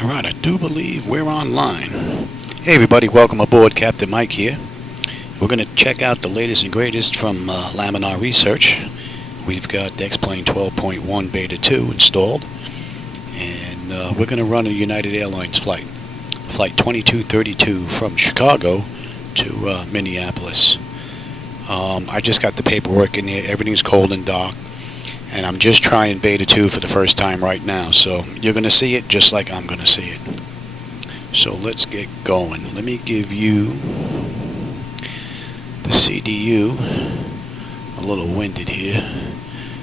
Alright, I do believe we're online. Hey everybody, welcome aboard. Captain Mike here. We're going to check out the latest and greatest from Laminar Research. We've got X-Plane 12.1 beta-2 installed, and we're going to run a United Airlines flight. Flight 2232 from Chicago to Minneapolis. I just got the paperwork in here. Everything's cold and dark. And I'm just trying beta-2 for the first time right now. So you're going to see it just like I'm going to see it. So let's get going. Let me give you the CDU. A little winded here.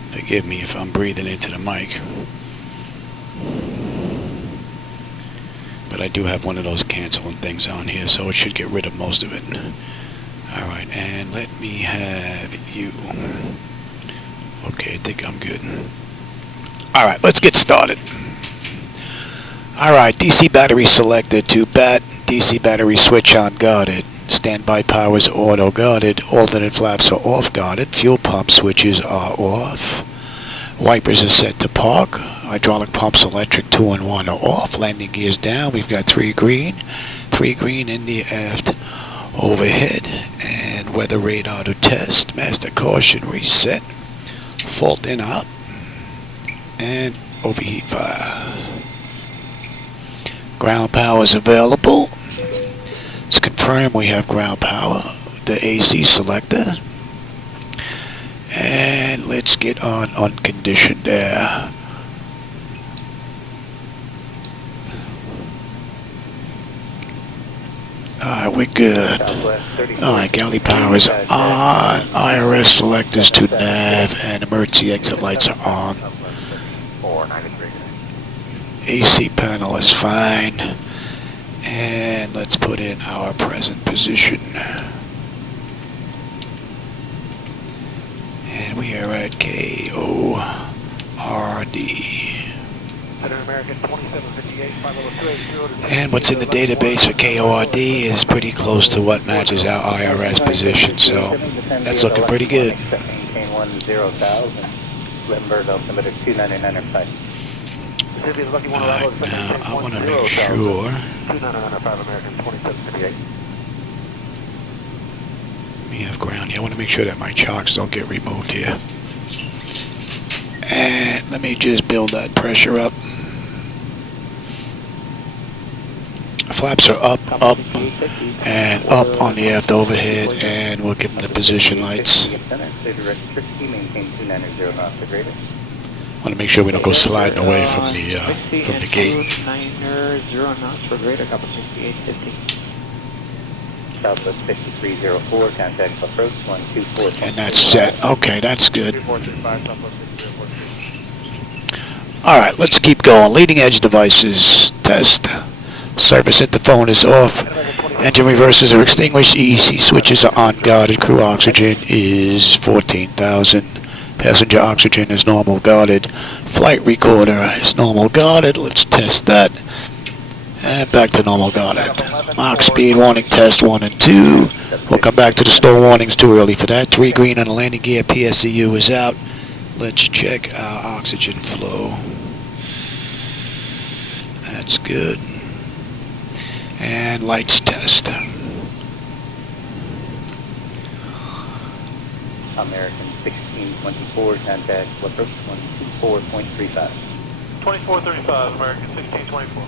Forgive me if I'm breathing into the mic. But I do have one of those canceling things on here, so it should get rid of most of it. Alright, and let me have you. Okay, I think I'm good. Alright, let's get started. Alright, DC battery selected to bat. DC battery switch on guarded. Standby power is auto guarded. Alternate flaps are off guarded. Fuel pump switches are off. Wipers are set to park. Hydraulic pumps electric 2 and 1 are off. Landing gears down. We've got 3 green. 3 green in the aft overhead. And weather radar to test. Master caution reset. Fault in up. And overheat fire. Ground power is available. Let's confirm we have ground power. The AC selector. And let's get on unconditioned air. Alright, we're good. Alright, galley power is on. IRS selectors to nav, and emergency exit lights are on. AC panel is fine. And let's put in our present position. And we are at KORD. And what's in the database for KORD is pretty close to what matches our IRS position, so that's looking pretty good. Alright, now I want to make sure. We have ground here. I want to make sure that my chocks don't get removed here. And let me just build that pressure up. Flaps are up, and up on the aft overhead, and we'll give them the position lights. Want to make sure we don't go sliding away from the gate. And that's set. Okay, that's good. Alright, let's keep going. Leading edge devices, test. Service interphone is off. Engine reversers are extinguished. EEC switches are on guarded. Crew oxygen is 14,000. Passenger oxygen is normal guarded. Flight recorder is normal guarded. Let's test that. And back to normal guarded. Mach speed warning test 1 and 2. We'll come back to the slow warnings, too early for that. 3 green on the landing gear. PSCU is out. Let's check our oxygen flow. That's good. And lights test. American 1624, contact approach 124.35. 2435, American 1624.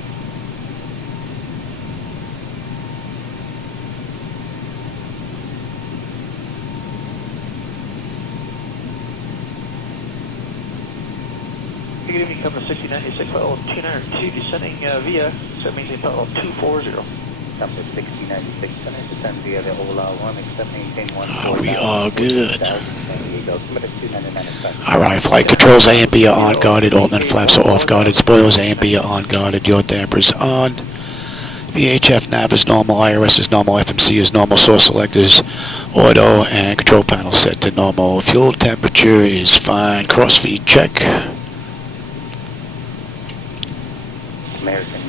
Good evening, Company 6096, Flight 292, descending via, so that means they Flight 240. Company 6096, center descend via the O'Hare Int'l. We are good. Alright, flight controls A and B are on guarded, alternate flaps are off guarded, spoilers A and B are on guarded, yaw dampers on. VHF nav is normal, IRS is normal, FMC is normal, source selectors auto, and control panel set to normal. Fuel temperature is fine, crossfeed check. American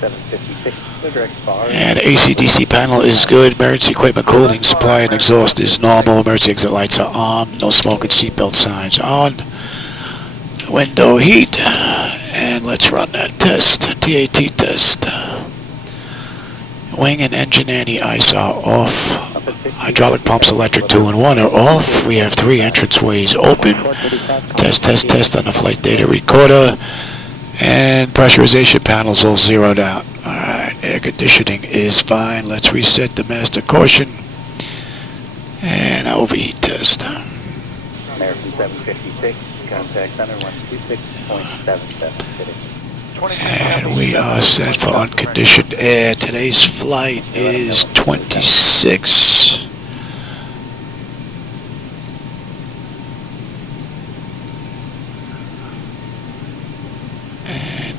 756, direct bar. And AC/DC panel is good. Emergency equipment cooling, supply and exhaust is normal. Emergency exit lights are on. No smoke and seatbelt signs on. Window heat. And let's run that test, TAT test. Wing and engine anti-ice are off. Hydraulic pumps, electric 2 and 1 are off. We have 3 entranceways open. Test, test, test on the flight data recorder. And pressurization panels all zeroed out. Alright, air conditioning is fine. Let's reset the master caution. And overheat test. American 756, contact center 126.77 city. And we are set for unconditioned air. Today's flight is 26. And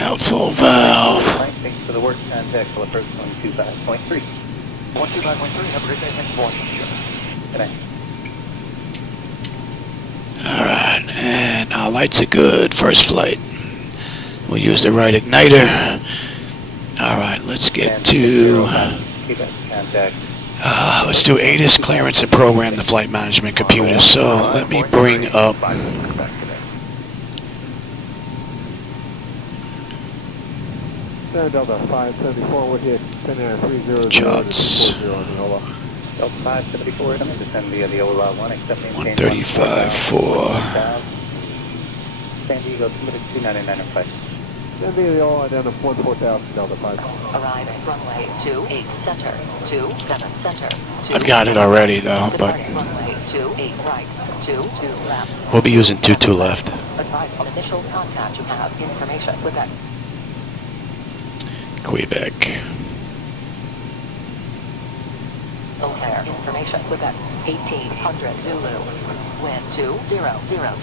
outflow valve. Thanks for the work. Contact for approach 125.3. 125.3, have a great day. Thanks for watching. Good night. Alright, and our lights are good. First flight. We'll use the right igniter. Alright, let's get to... let's do ATIS clearance and program the flight management computer. So let me bring up... Delta 574 with you, 10-300. Charts. Delta 574, coming to send via the OLA 1, accepting 135 for... San Diego, submitted 299 flight. San Diego, down to 14,000, Delta 5. Arriving runway 28 center, 27 center. I've got it already though, but... Runway 28 right, 22 left. We'll be using 22 left. Advise on initial contact you have information with that. Quebec. O'Hare information with that 1800 Zulu. Wind 200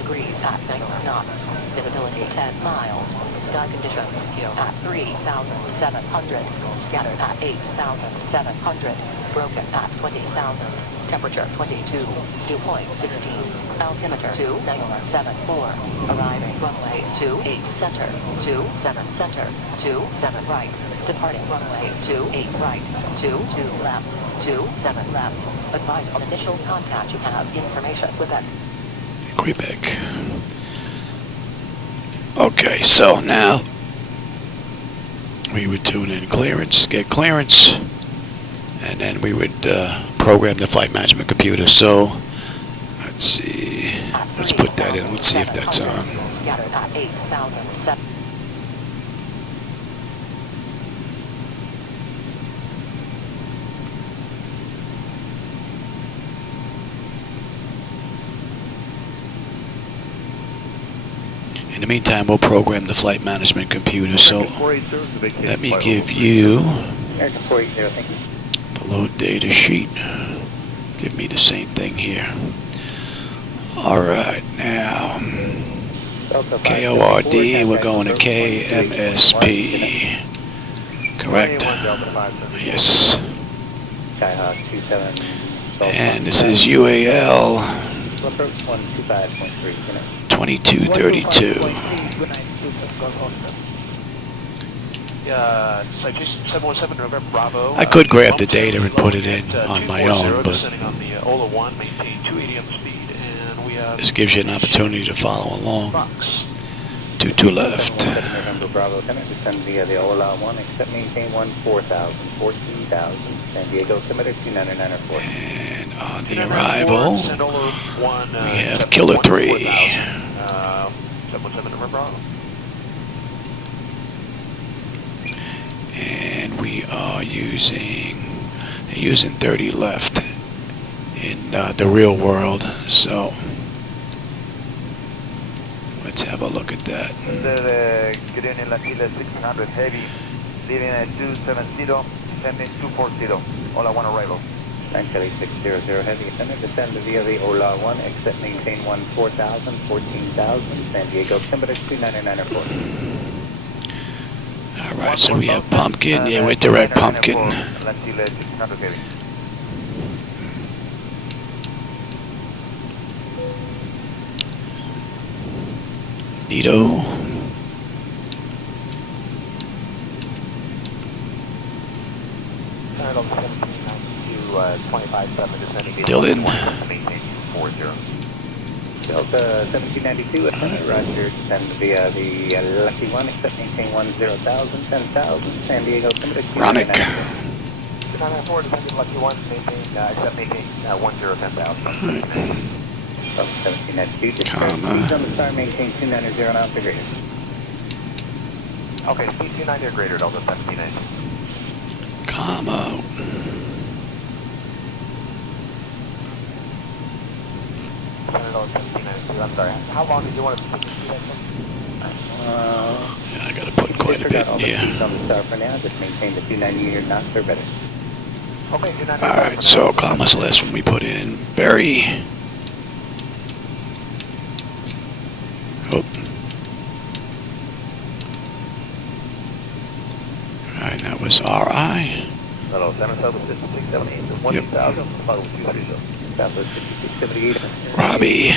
degrees at 6 knots. Visibility 10 miles. Sky conditions view at 3,700. Scattered at 8,700. Broken at 20,000. Temperature 22. Dew point 16. Altimeter 2974. Arriving runway 28 center. 27 center. 27 right. Departing runway 28 right. 22 left. 27 left. Advise on initial contact you have information with that. Quebec. Okay, so now we would tune in clearance, get clearance, and then we would program the flight management computer. So let's see, let's put that in. Let's see if that's on. Scattered at 8,007. In the meantime, we'll program the flight management computer. So let me give you American 480, thank you. the load data sheet. Give me the same thing here. All right, now KORD, we're going to KMSP. Correct? Yes. Skyhawk 27. And this is UAL Approach 125.3. 2232. Citation 717 November Bravo. I could grab the data and put it in on my own, but Descending on the OLA 1, maintain 280 on the speed, and we have... this gives you an opportunity to follow along. 22 left. November Bravo, coming to send via the OLA 1, accept maintain 14,000, 14,000. San Diego, submitted 299 or 4. And on the arrival, Send OLA 1, we have Killer 3. 717 November Bravo. And we are using 30 left in the real world. So let's have a look at that. Good evening, Latila 1600 Heavy, leaving at 270, sending 240, Ola 1 arrival. 97600 Heavy, center, descend via the OLA 1, accept maintain 14,000, 14,000. San Diego, submitted 299 or 4. Alright, so we have Pumpkin. Yeah, we're direct Pumpkin. Latila 1600 Heavy. Nito. Dylan. Delta 1792, roger, descend via the Lucky One, except maintain 10,000, 10,000, San Diego, Limited. Ronick. 994, descending Lucky One, maintain, except maintain 10,000. 1792, discharge Comma. speeds on the star, maintain 290 knots or greater. Okay, speed 290 or greater, Delta 1790. Comma. I'm sorry. How long did you want to speak to that? Yeah, I gotta put quite a bit in here. On the star for now, just maintain the 290 knots or better. Okay, 290. Alright, so comma's the last one we put in. Very. Oh. Alright, that was RI. Hello, Center Southwest 5678, 1,000, follow 230. Southwest 5678. Robbie.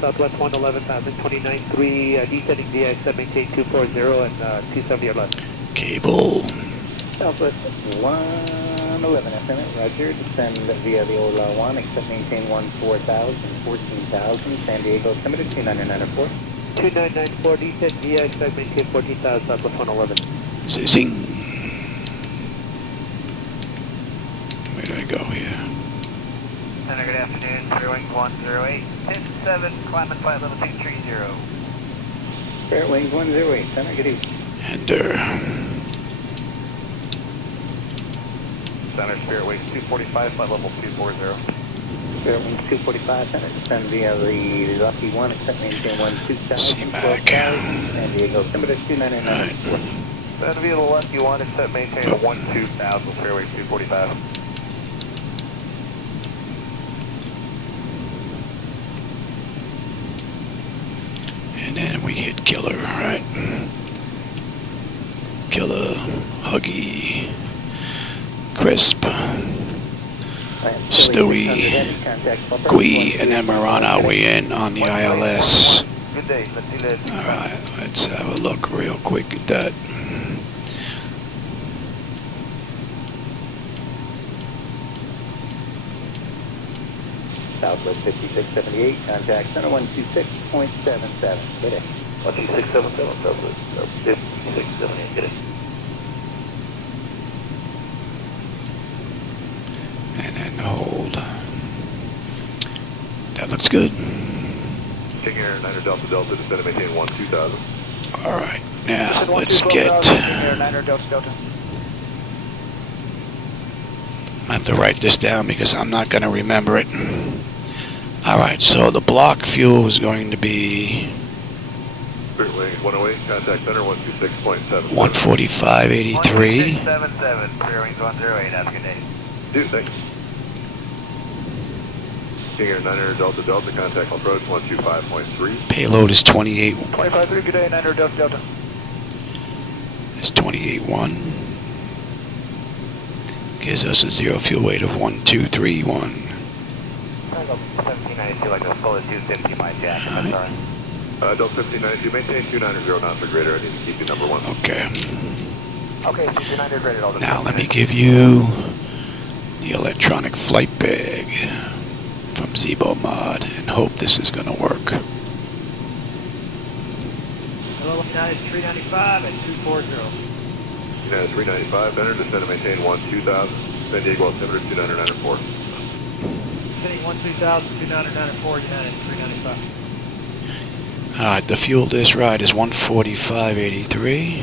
Southwest 111,000, 29.3, descending via except maintain 240 and 270 or less. Cable. Southwest 111 estimate, roger, descend via the Ola 1, except maintain 14,000, 14,000, San Diego, Limited, 2994. 2994, descend via except maintain 14,000, Southwest 111. Zing. Where do I go here? Center, good afternoon, Fairwing 108, 10-7, climbing flight level 230. Fairwings 108, center, good evening. Ender. Center, Spirit Wings 245, flight level 240. Fairwings 245, center, descend via the Lucky 1, except maintain 12,000, C-Mac. 12,000, San Diego, Limited, 29994. Center via the Lucky 1, except maintain 12,000, Fairwing 245. And then we hit killer, right? Killer, Huggy, Crisp, Stewie, Gui, and then we're on our way in on the ILS. Good day, let's see that. Alright, let's have a look real quick at that. Southwest 5678, contact center 126.77. Good day. 12677, Southwest 5678, get it. And then hold. That looks good. King Air, Niner Delta Delta, descend and maintain 12,000. Alright, now let's get... Niner Delta Delta. I have to write this down because I'm not going to remember it. Alright, so the block fuel is going to be Spirit Wing 108, contact center 126.7. 145.83. 12677, Spirit Wings 108, have a good day. Dude, thanks. King Air, Niner Delta Delta, contact approach 125.3. Payload is 28. 25.3, good day, Niner Delta Delta. It's 28.1. Gives us a zero fuel weight of 1231. 1792, like a full of 250, my jack, I'm sorry. Delta 1592, maintain 290 knots or greater. I need to keep you number 1. Okay. Okay, 290 or greater. Now let me give you the electronic flight bag from Zibo Mod and hope this is going to work. Hello, United 395 and 240. United 395, enter, descend and maintain 12,000. San Diego altimeter 2994. Sitting 12,000, 294, United 395. Alright, the fuel this ride is 145.83.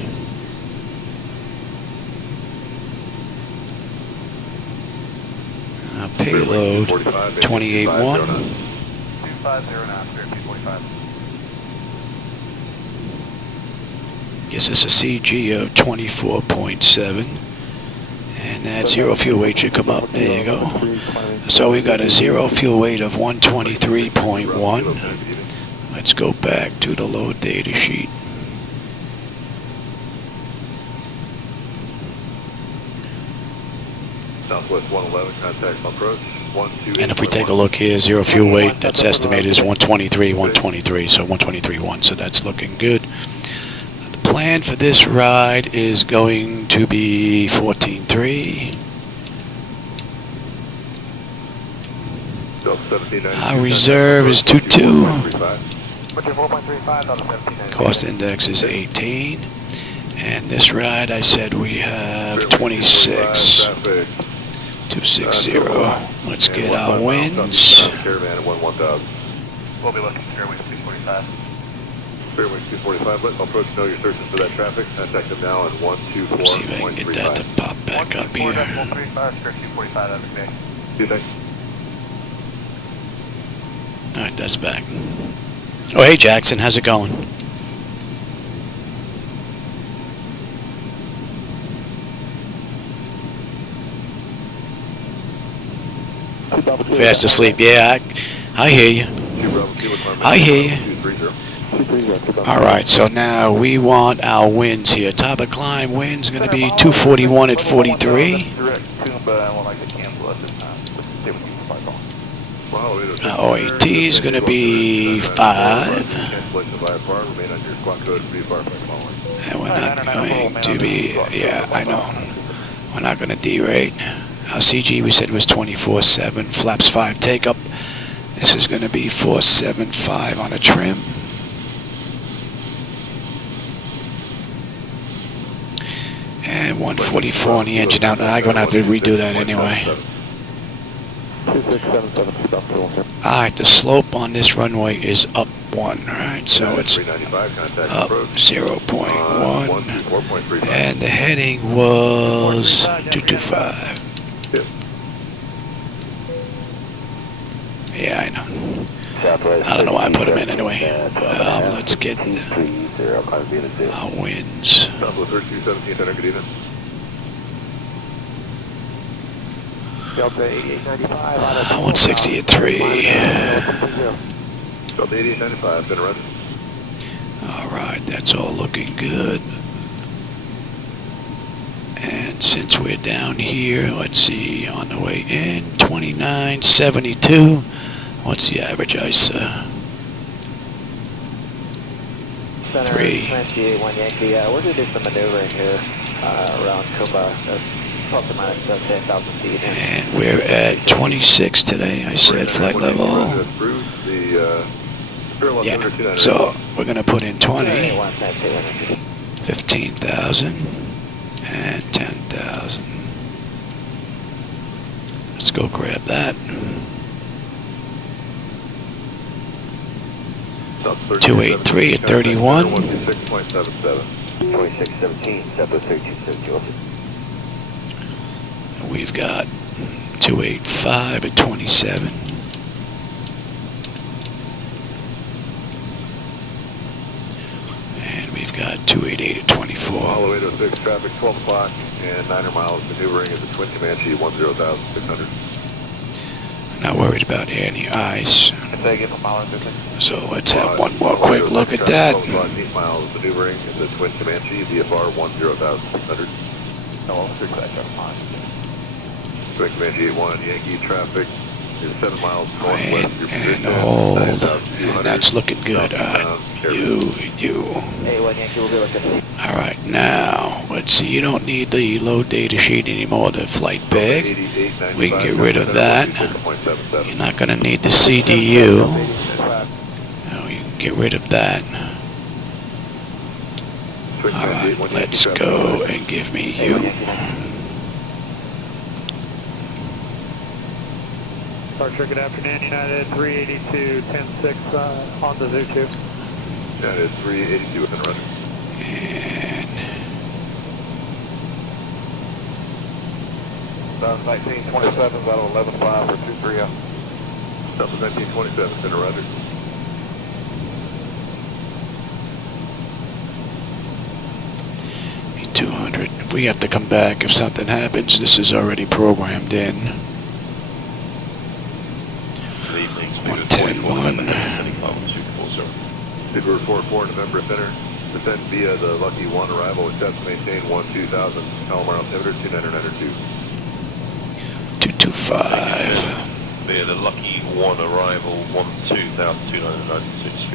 Payload 28.1. 250 knots, 245. Gives us a CG of 24.7. And that zero fuel weight should come up. There you go. So we got a zero fuel weight of 123.1. Let's go back to the load data sheet. Southwest 111, contact approach 128. And if we take a look here, zero fuel weight, that's estimated is 123, so 123.1, so that's looking good. The plan for this ride is going to be 14.3. Our reserve is 22. 4.35 out of 17. Cost index is 18. And this ride, I said we have 26. 260. Let's get our winds. Caravan at 1000. We'll be looking fairway 245. Fairway 245. Let approach know you're searching for that traffic. Contact them now at 124.35. See if I can get that to pop back up here. 245, that's me. Do you think? Alright, that's back. Oh, hey Jackson, how's it going? Fast asleep, yeah, I hear you. I hear you. Alright, so now we want our winds here. Top of climb wind's going to be 241 at 43. OAT is going to be 5. And we're not going to be, yeah, I know. We're not going to derate. Our CG we said was 24.7, flaps 5 take up. This is going to be 475 on a trim. And 144 on the engine out, and I'm going to have to redo that anyway. Alright, the slope on this runway is up 1, right? So it's up 0.1. And the heading was 225. Yeah, I know. I don't know why I put them in anyway. Let's get our winds. 160 at 3. Alright, that's all looking good. And since we're down here, let's see, on the way in, 29.72. What's the average ice? 3. We're going to do some maneuvering here around Cuba, plus or minus 10,000 feet. And we're at 26 today, I said, flight level. Yeah, so we're going to put in 20, 15,000, and 10,000. Let's go grab that. 283 at 31. 2617, Zebra 3270. We've got 285 at 27. And we've got 288 at 24. All 806 traffic, 12 o'clock and 900 miles maneuvering at the Twin Comanche 10,600. Not worried about any ice. So let's have one more quick look at that. 8 miles maneuvering in the Twin Comanche, VFR 10,600. Twin Comanche 81 Yankee traffic is 7 miles northwest of your position. And hold. And that's looking good. You. Alright, now, let's see. You don't need the load data sheet anymore, the flight bag. We can get rid of that. You're not going to need the CDU. No, you can get rid of that. Alright, let's go and give me you. Departure, good afternoon, United 382, 10-6 on the Zoo2. United 382 within run. And 1927 out of 11.5 for 230. South of 1927 within a rudder. $200. We have to come back if something happens. This is already programmed in. 110.1. Zibo 44 November Center. Descend via the Lucky 1 arrival. Attempt to maintain 12,000. Palomar altimeter 2992. 225. Via the Lucky 1 arrival 12,296.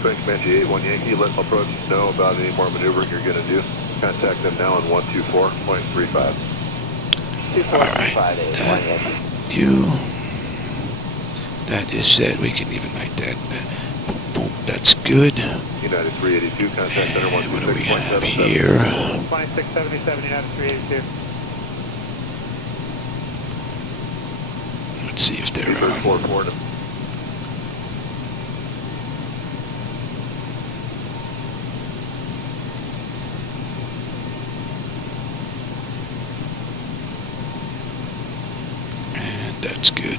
Twin Comanche 81 Yankee, let approach know about any more maneuvering you're going to do. Contact them now on 124.35. Alright, that is said. We can even write that. Boom, boom, that's good. United 382, contact center And what do we have 126.77. here? 2677, United 382. Let's see if they're on. 440. And that's good.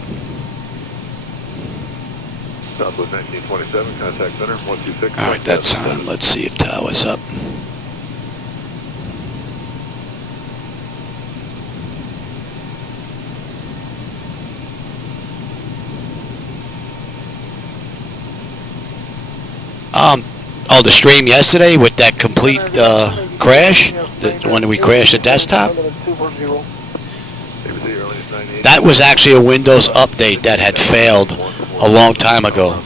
Southwest 1927, contact center 126. Alright, that's on. Let's see if tower's up. Oh, the stream yesterday with that complete crash, the one we crashed the desktop. That was actually a Windows update that had failed a long time ago,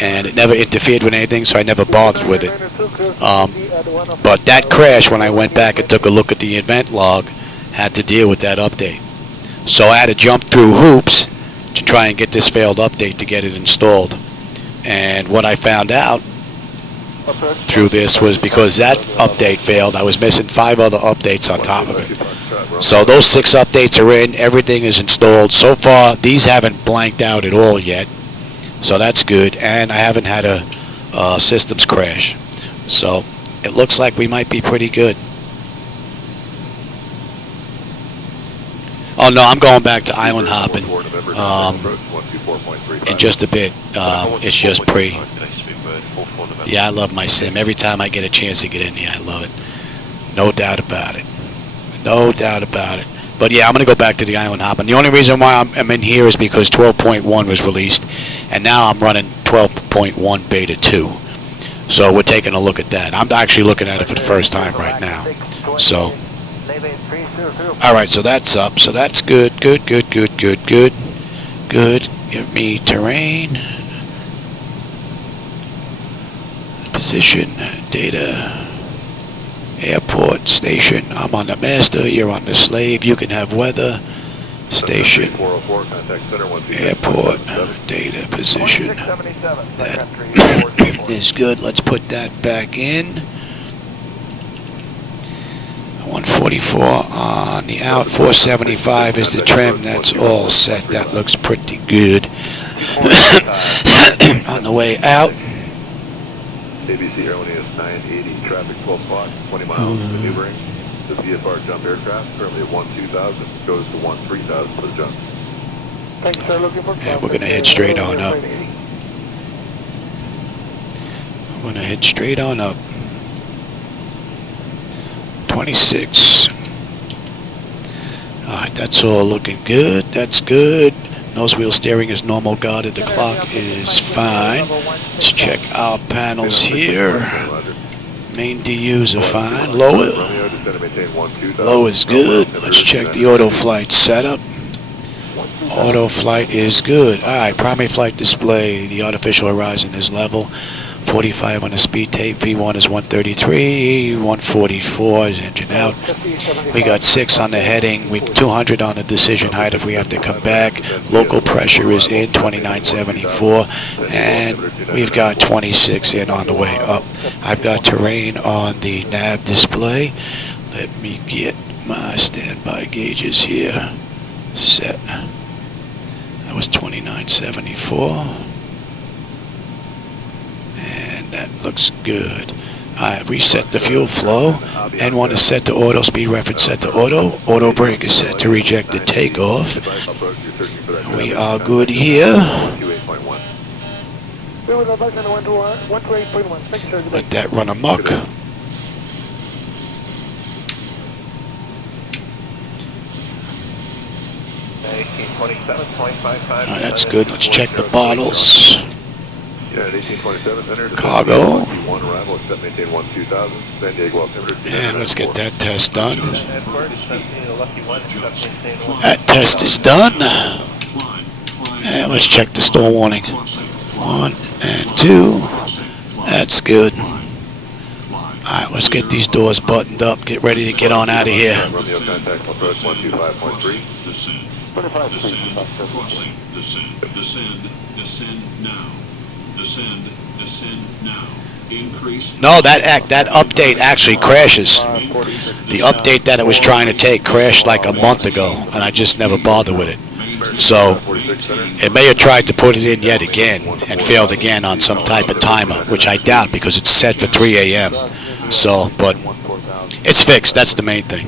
and it never interfered with anything, so I never bothered with it. But that crash, when I went back and took a look at the event log, had to deal with that update. So I had to jump through hoops to try and get this failed update to get it installed. And what I found out through this was because that update failed, I was missing 5 other updates on top of it. So those 6 updates are in, everything is installed. So far, these haven't blanked out at all yet, so that's good. And I haven't had a systems crash. So it looks like we might be pretty good. Oh no, I'm going back to island hopping in just a bit. It's just pre. Yeah, I love my sim. Every time I get a chance to get in here, I love it. No doubt about it. No doubt about it. But yeah, I'm going to go back to the island hopping. The only reason why I'm in here is because 12.1 was released, and now I'm running 12.1 beta-2. So we're taking a look at that. I'm actually looking at it for the first time right now. So, alright, so that's up. So that's good, good, good, good, good, good. Good. Give me terrain. Position, data, airport, station. I'm on the master, you're on the slave. You can have weather, station, airport, data, position. That is good. Let's put that back in. 144 on the out, 475 is the trim. That's all set. That looks pretty good. On the way out. ABC Airline is 980, traffic 12 o'clock, 20 miles, maneuvering. The VFR jump aircraft currently at 12,000, goes to 13,000 for the jump. Thanks, sir. Looking for And we're going to head straight on up. We're going to head straight on up. 26. Alright, that's all looking good. That's good. Nose wheel steering is normal guided. The clock is fine. Let's check our panels here. Main DUs are fine. Low is good. Let's check the auto flight setup. Auto flight is good. Alright, primary flight display. The artificial horizon is level. 45 on the speed tape. V1 is 133. 144 is engine out. We got 6 on the heading. We've 200 on the decision height if we have to come back. Local pressure is in 2974. And we've got 26 in on the way up. I've got terrain on the nav display. Let me get my standby gauges here set. That was 2974. That looks good. I reset the fuel flow. N1 is set to auto. Speed reference set to auto. Auto brake is set to rejected takeoff. We are good here. Let that run amok. That's good. Let's check the bottles. Cargo. And let's get that test done. That test is done. And let's check the stall warning. 1 and 2. That's good. Alright, let's get these doors buttoned up. Get ready to get on out of here. Romeo contact approach 125.3. Descend. 25 Descend. feet. Crossing. Descend. Descend. Descend now. Descend. Descend now. Increase. No, that update actually crashes. The update that it was trying to take crashed like a month ago, and I just never bothered with it. So it may have tried to put it in yet again and failed again on some type of timer, which I doubt because it's set for 3 a.m. So, but it's fixed. That's the main thing.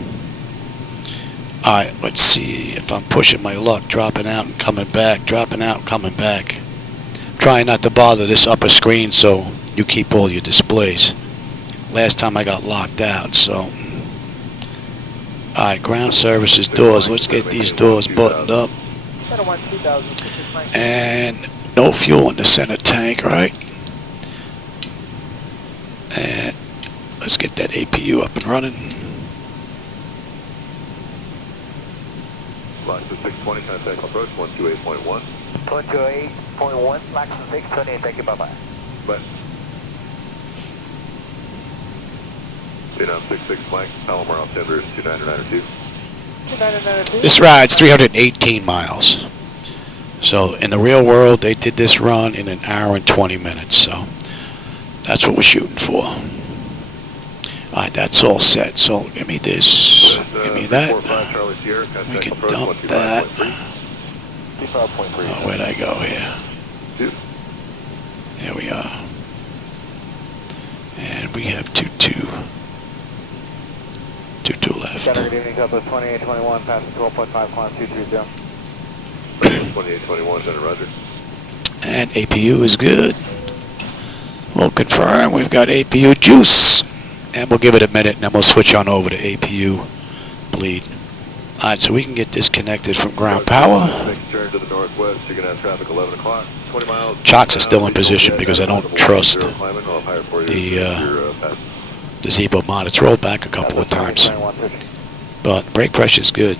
All right, let's see if I'm pushing my luck, dropping out and coming back, dropping out and coming back. Trying not to bother this upper screen so you keep all your displays. Last time I got locked out, so. Alright, ground services doors. Let's get these doors buttoned up. And no fuel in the center tank, right? And let's get that APU up and running. Loxton 620, contact approach 128.1. 128.1, Loxton 620, thank you, bye-bye. Bye. Vietnam 66 Mike, Palomar off Denver 2992. This ride's 318 miles. So in the real world, they did this run in an hour and 20 minutes. So that's what we're shooting for. Alright, that's all set. So give me this. Give me that. We can dump that. Oh, where'd I go here? There we are. And we have 22 left. Good evening, Southwest 2821, passing 12.5 kilometers, 230. 2821, Center Roger. And APU is good. We'll confirm we've got APU juice. And we'll give it a minute and then we'll switch on over to APU bleed. Alright, so we can get disconnected from ground power. Turn to the northwest, you're going to have traffic 11 o'clock, 20 miles. Chocks are still in position because I don't trust the Zibo Mod. It's rolled back a couple of times. But brake pressure is good.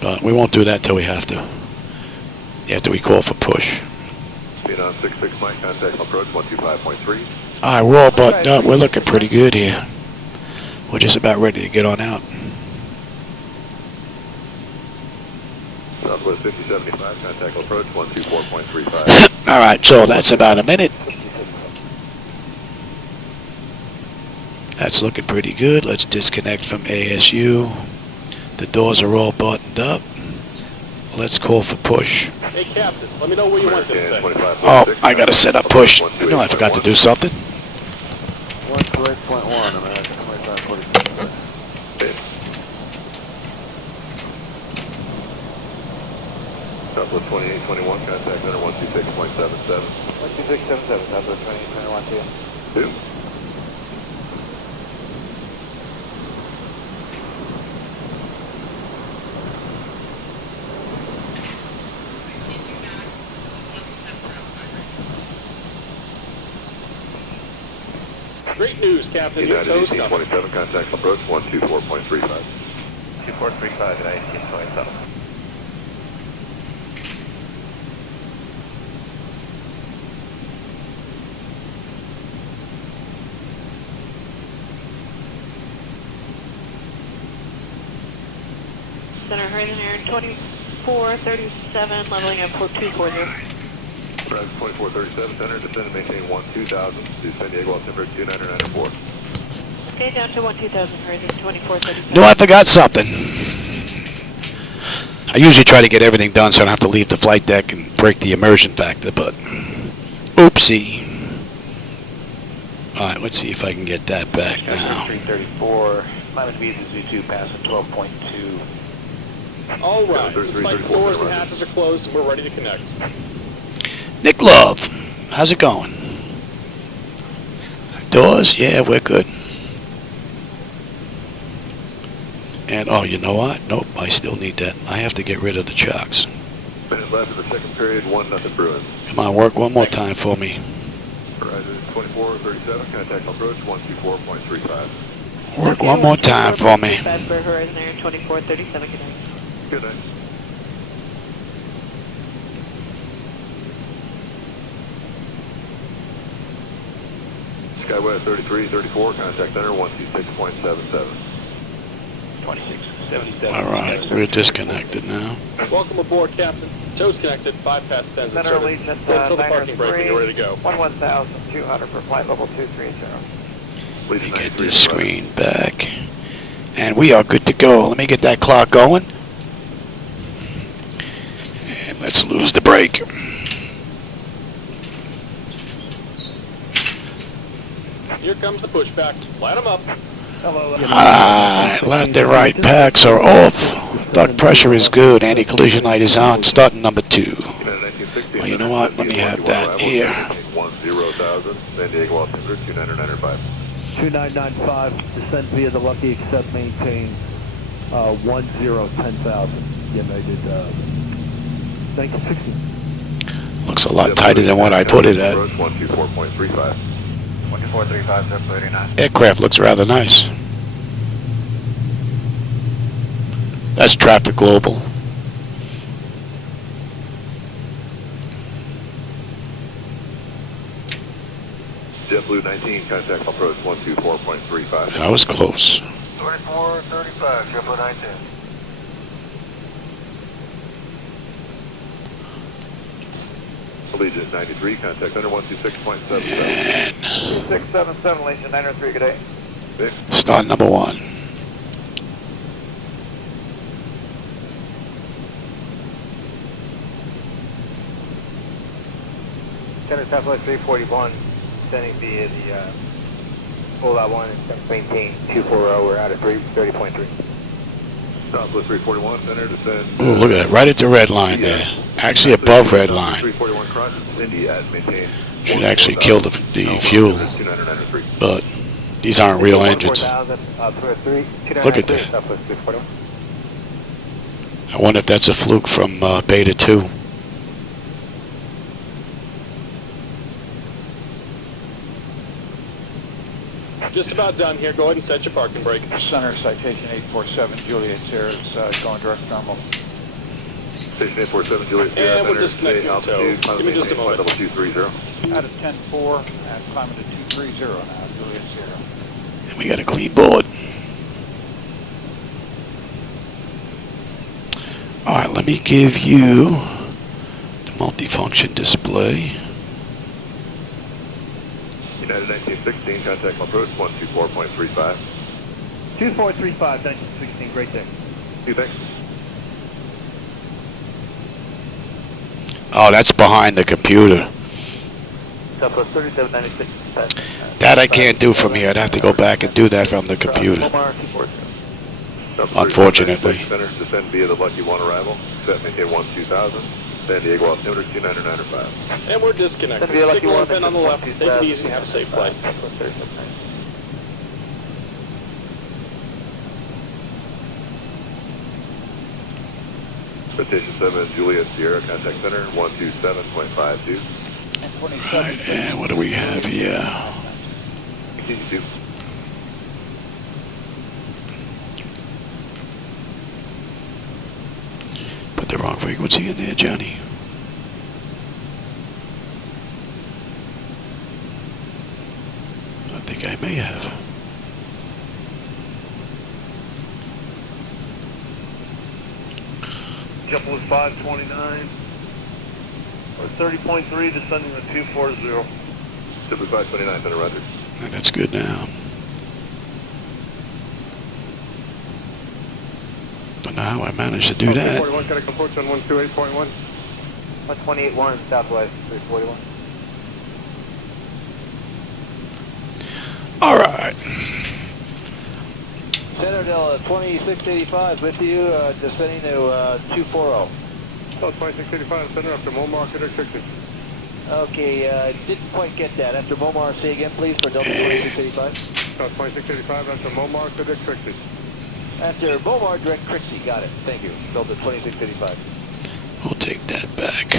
But we won't do that till we have to. After we call for push. Vietnam 66 Mike, contact approach 125.3. Alright, we're all buttoned up. We're looking pretty good here. We're just about ready to get on out. Southwest 5075, contact approach 124.35. Alright, so that's about a minute. That's looking pretty good. Let's disconnect from ASU. The doors are all buttoned up. Let's call for push. Hey, Captain, let me know where you want this thing. Oh, I gotta set up push. I know I forgot to do something. 128.1, I'm at 25.46. Southwest 2821, contact center 126.77. 12677, Southwest 2821, 2. 2. Great news, Captain. Your United tow's coming. 1827, contact approach 124.35. 2435, United 1827. Center Horizon Air 2437, leveling at 4240. Rise 2437, center, descend and maintain 12000 to San Diego, altimeter 2994. Okay, down to 12000, Horizon 2437. No, I forgot something. I usually try to get everything done so I don't have to leave the flight deck and break the immersion factor, but oopsie. Alright, let's see if I can get that back now. 334, Lyman Visa Z2, passing 12.2. All right. Looks like the doors and hatches are closed and we're ready to connect. Nick Love, how's it going? Doors? Yeah, we're good. And, oh, you know what? Nope, I still need that. I have to get rid of the chocks. Minutes left in the second period, 1-0 Bruins. Come on, work one more time for me. Horizon 2437, contact approach 124.35. Work one more time for me. Bad for Horizon Air 2437, good night. Good night. Skywest 3334, contact center 126.77. 2677. All right, we're disconnected now. Welcome aboard, Captain. Toes connected, 5 past 10's in Center service. Allegiant, Go till the parking brake when you're ready to go. 11,200 for flight level 230. Let me get this screen back. And we are good to go. Let me get that clock going. And let's lose the brake. Here comes the pushback. Light them up. Hello. Left and right packs are off. Duct pressure is good. Anti-collision light is on. Starting number 2. Well, you know what? Let me have that here. 10,000, San Diego altimeter 2995. 2995, descend via the Lucky, accept, maintain 10,000, United 1960. Looks a lot tighter than what I put it at. 124.35. 2435, 039. Aircraft looks rather nice. That's Traffic Global. JetBlue 19, contact approach 124.35. That was close. 2435, JetBlue 19. Allegiant 93, contact center 126.77. And 677, Allegiant 903, good day. start number 1. Center Southwest 341, sending via the Ola 1 and maintain 240, we're out of 30.3. Southwest 341, center descend. Ooh, look at that. Right at the red line there. Actually above red line. 341 crosses Indy at maintain. Should actually kill the fuel. 2993. But these aren't real engines. Look at that. I wonder if that's a fluke from beta-2. Just about done here. Go ahead and set your parking brake. Center citation 847, Juliet Sierra is going direct normal. Station 847, Juliet Sierra, And we're center, disconnecting stay the altitude, tow. Give me just a flight moment. level 230. Out of 10-4 and climbing to 230 now, Juliet Sierra. And we got a clean board. All right, let me give you the multifunction display. United 1916, contact approach 124.35. 2435, 1916, great day. Thanks. Oh, that's behind the computer. Southwest 3796. That I can't do from here. I'd have to go back and do that from the computer. Unfortunately. Center descend via the Lucky 1 arrival. Set maintain 12000. San Diego altimeter 2995. And we're disconnected. Signal and pin on the left. Take it easy and have a safe flight. Expectation 7, Juliet Sierra, contact center 127.52. And All right, and what do we have here? Continue to. Put the wrong frequency in there, Johnny. I think I may have. JetBlue 529, 30.3, descending to 240. JetBlue 529, center roger. And that's good now. Don't know how I managed to do that. 41, got a approach on 128.1. 128.1, Southwest 341. All right. Citadel 2685 with you, descending to 240. Oh, 2685, center up to Momar, contact 60. Okay, didn't quite get that. After Momar, say again, please, for Delta 2685. 2685, after Momar, contact 60. After Momar, direct Trixie. Got it. Thank you. Delta 2685. We'll take that back.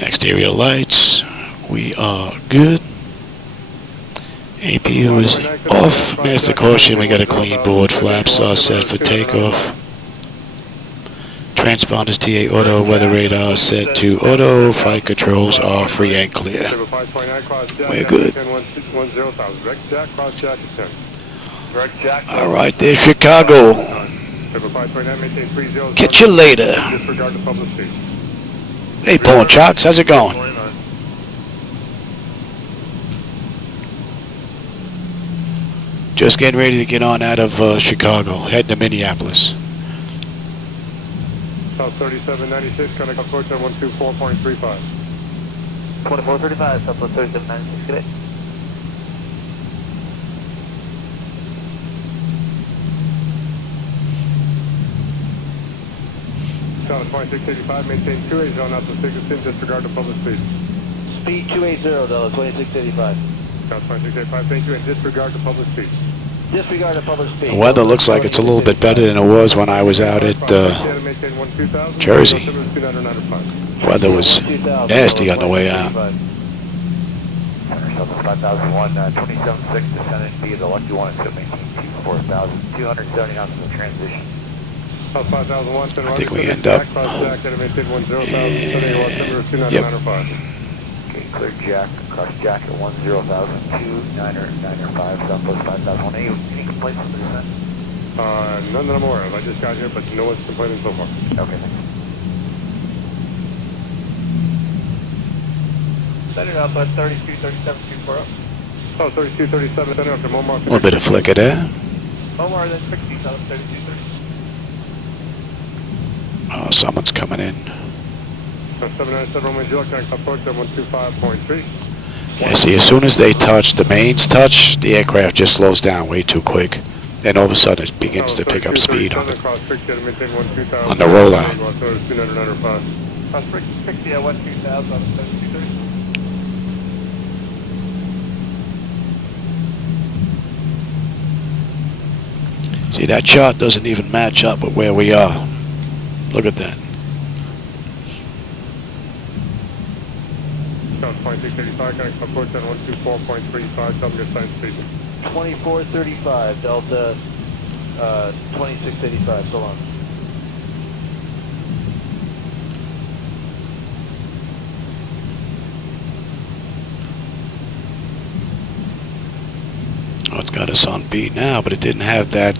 Exterior lights, we are good. APU is off. Master caution, we got a clean board. Flaps are set for takeoff. Transponders TA auto, weather radar set to auto, flight controls are free and clear. We're good. All right, there's Chicago. Catch you later. Hey, Paul and Chocks, how's it going? Just getting ready to get on out of Chicago, heading to Minneapolis. South 3796, connect approach at 124.35. 2435, Southwest 3796, good day. South 2685, maintain 280 zone out to Dickinson, disregard the public speed. Speed 280, Delta 2685. South 2685, thank you, and disregard the public speed. Disregard the public speed. The weather looks like it's a little bit better than it was when I was out at Jersey. Weather was nasty on the way out. 5001, 276 descending via the Lucky 1 at 24,000, 270 knots in the transition. I think we end up. Yep. Okay, clear Jack, cross Jack at 10,000, 29995, Southwest 5001. Any complaints from the descent? None that I'm aware of. I just got here, but no one's complaining so far. Okay, thanks. Center outside 32, 37, 24 up. Oh, 32, 37, center up to Momar. A little bit of flicker there. Omar, then 60, south 32, 30. Oh, someone's coming in. 797 Roman Juliet, connect approach at 125.3. Yeah, see, as soon as they touch, the mains touch, the aircraft just slows down way too quick. Then all of a sudden it begins to pick up speed on the rollout. Cross 60 at 12,000 on 7230. See, that chart doesn't even match up with where we are. Look at that. South 2685, connect approach at 124.35, tell me your sign speed. 2435, Delta 2685, so long. Oh, it's got us on B now, but it didn't have that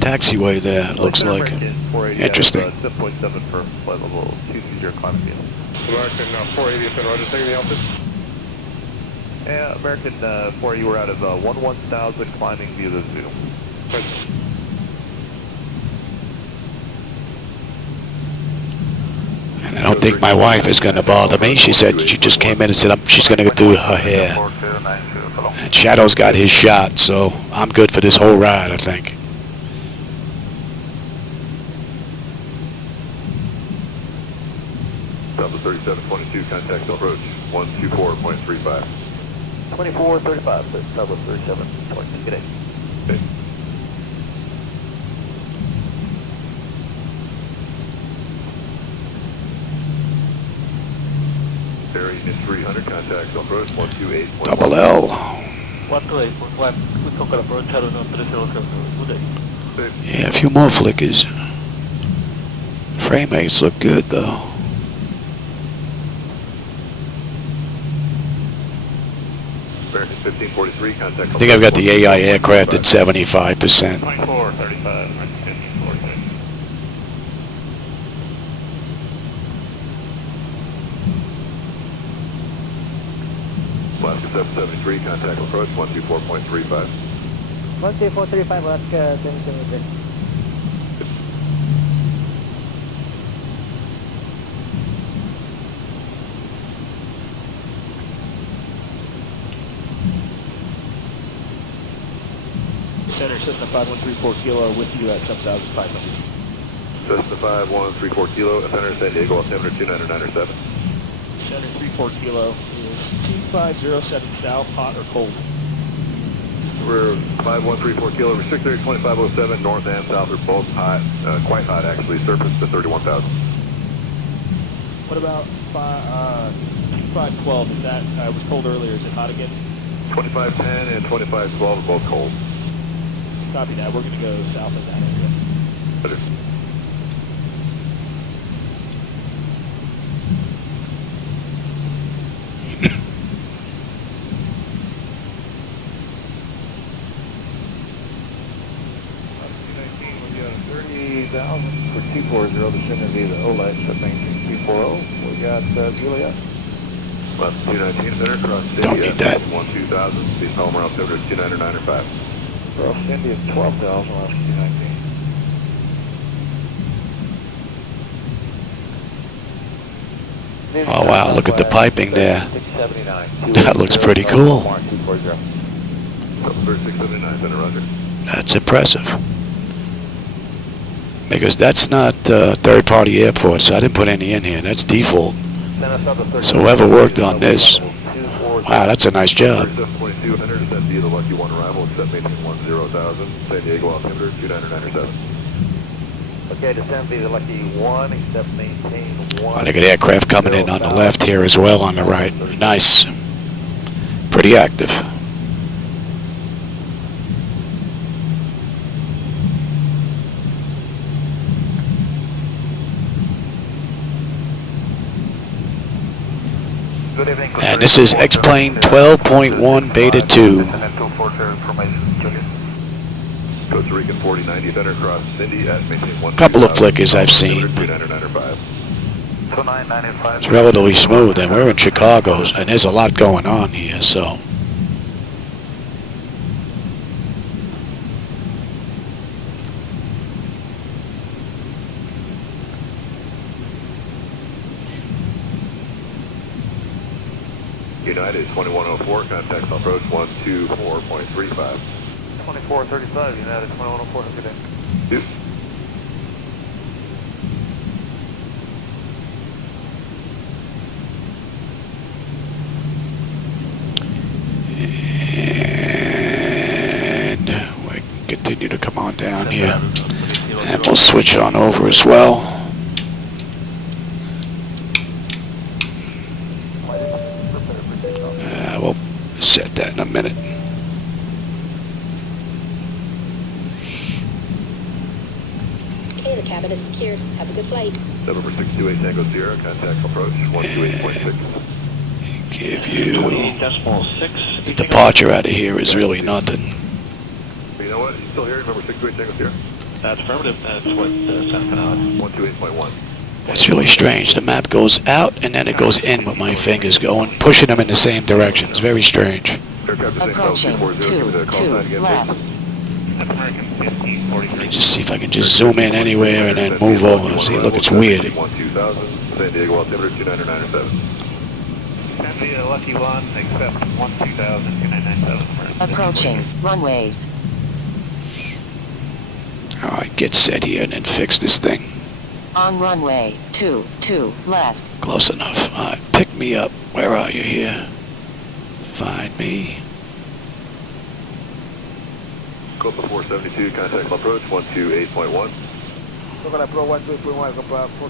taxiway there, it looks like. Interesting. 7.7 for flight level 230 climbing field. American 480, if in Roger, taking the altitude. Yeah, American 4, you were out of 11,000 climbing via the zoo. And I don't think my wife is going to bother me. She said, she just came in and said she's going to go do her hair. And Shadow's got his shot, so I'm good for this whole ride, I think. Delta 3722, contact approach 124.35. 2435, please. Southwest 37, 20. Good day. Okay. Area is 300, contact approach 128.1. Double L. 128.1, we conquer approach, Shadow 3007, good day. Yeah, a few more flickers. Frame rates look good, though. American 1543, contact. I think I've got the AI aircraft at 75%. 2435, 1543. Alaska 773, contact approach 124.35. 12435, Alaska 773. Center Cessna 5134 kilo with you at 7,500. Cessna 5134 kilo, center San Diego, altimeter 29997. Center 34 kilo is 2507 south, hot or cold? We're 5134 kilo, restricted area 2507, north and south are both hot, quite hot actually, surface to 31,000. What about 2512? Is that, I was told earlier, is it hot again? 2510 and 2512 are both cold. Copy that. We're going to go south of that area. Better. 12,000 for 240, descending via the OLA, except maintain 240. We got Juliet. Left 219, center, cross Cindy. Don't need that. 12,000, speed Palmer altimeter 299 or 5. Cross Cindy at 12,000, left 219. Oh wow, look at the piping there. That looks pretty cool. 679, center, roger. That's impressive. Because that's not third-party airports, so I didn't put any in here. That's default. So whoever worked on this, wow, that's a nice job. 722, enter descent via the Lucky 1 arrival, except maintain 10,000, San Diego altimeter 299 or 7. Okay, descend via the Lucky 1, except maintain 1. Oh, look at aircraft coming in on the left here as well on the right. Nice. Pretty active. Good evening. And this is X-Plane 12.1 beta-2. Costa Rican 4090, center, cross Cindy at maintain 1. Couple of flickers I've seen. It's relatively smooth, and we're in Chicago, and there's a lot going on here, so. United 2104, contact approach 124.35. 2435, United 2104, have a good day. Yes. And we continue to come on down here. And we'll switch on over as well. We'll set that in a minute. Okay, the cabin is secured. Have a good flight. November 628 Tango Sierra, contact approach 128.6. Give you 28.6. the departure out of here is really nothing. You know what? You still here? Remember 628 Tango Sierra? That's affirmative. That's what San Fernando. 128.1. It's really strange. The map goes out and then it goes in with my fingers going, pushing them in the same direction. It's very strange. Approaching 2 left. Let me just see if I can just zoom in anywhere and then move over. See, look, it's weird. 12000, San Diego altimeter 299 or 7. Descend via Lucky 1, except 12,000, 299.7. Approaching runways. All right, get set here and then fix this thing. On runway 2 left. Close enough. All right, pick me up. Where are you here? Find me. Copa 472, contact approach 128.1.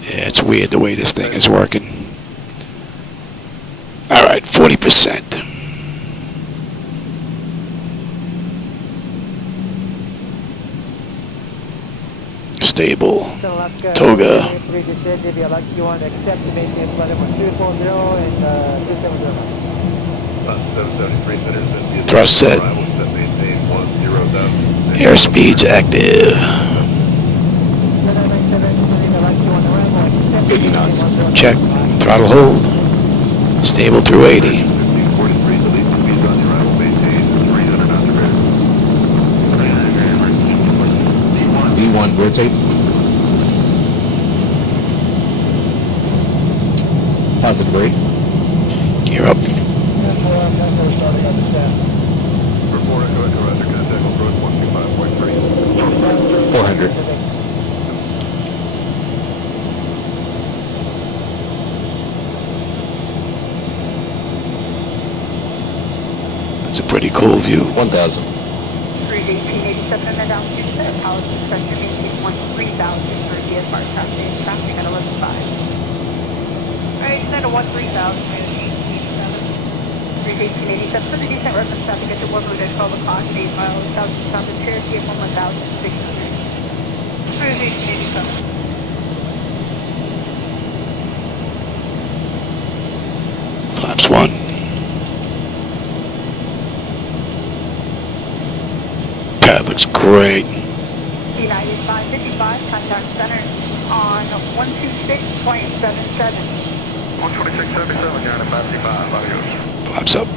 Yeah, it's weird the way this thing is working. All right, 40%. Stable. Toga. Thrust set. Airspeed's active. 80 knots. Check. Throttle hold. Stable through 80. V1 rotate. Positive rate. Gear up. 400. That's a pretty cool view. 1,000. 1887 and down to the Palace Expressor maintain 13,000 for VFR traffic at 11.5. Alright, descend to 13,000 1887 for the descent reference traffic at the one route at 12 o'clock, 8 miles, south to south of Cherokee at 1,600. Cruise 1887. Flaps 1. That looks great. United United 555, contact center on 126.77. 126.77, United 555, adios. Flaps up.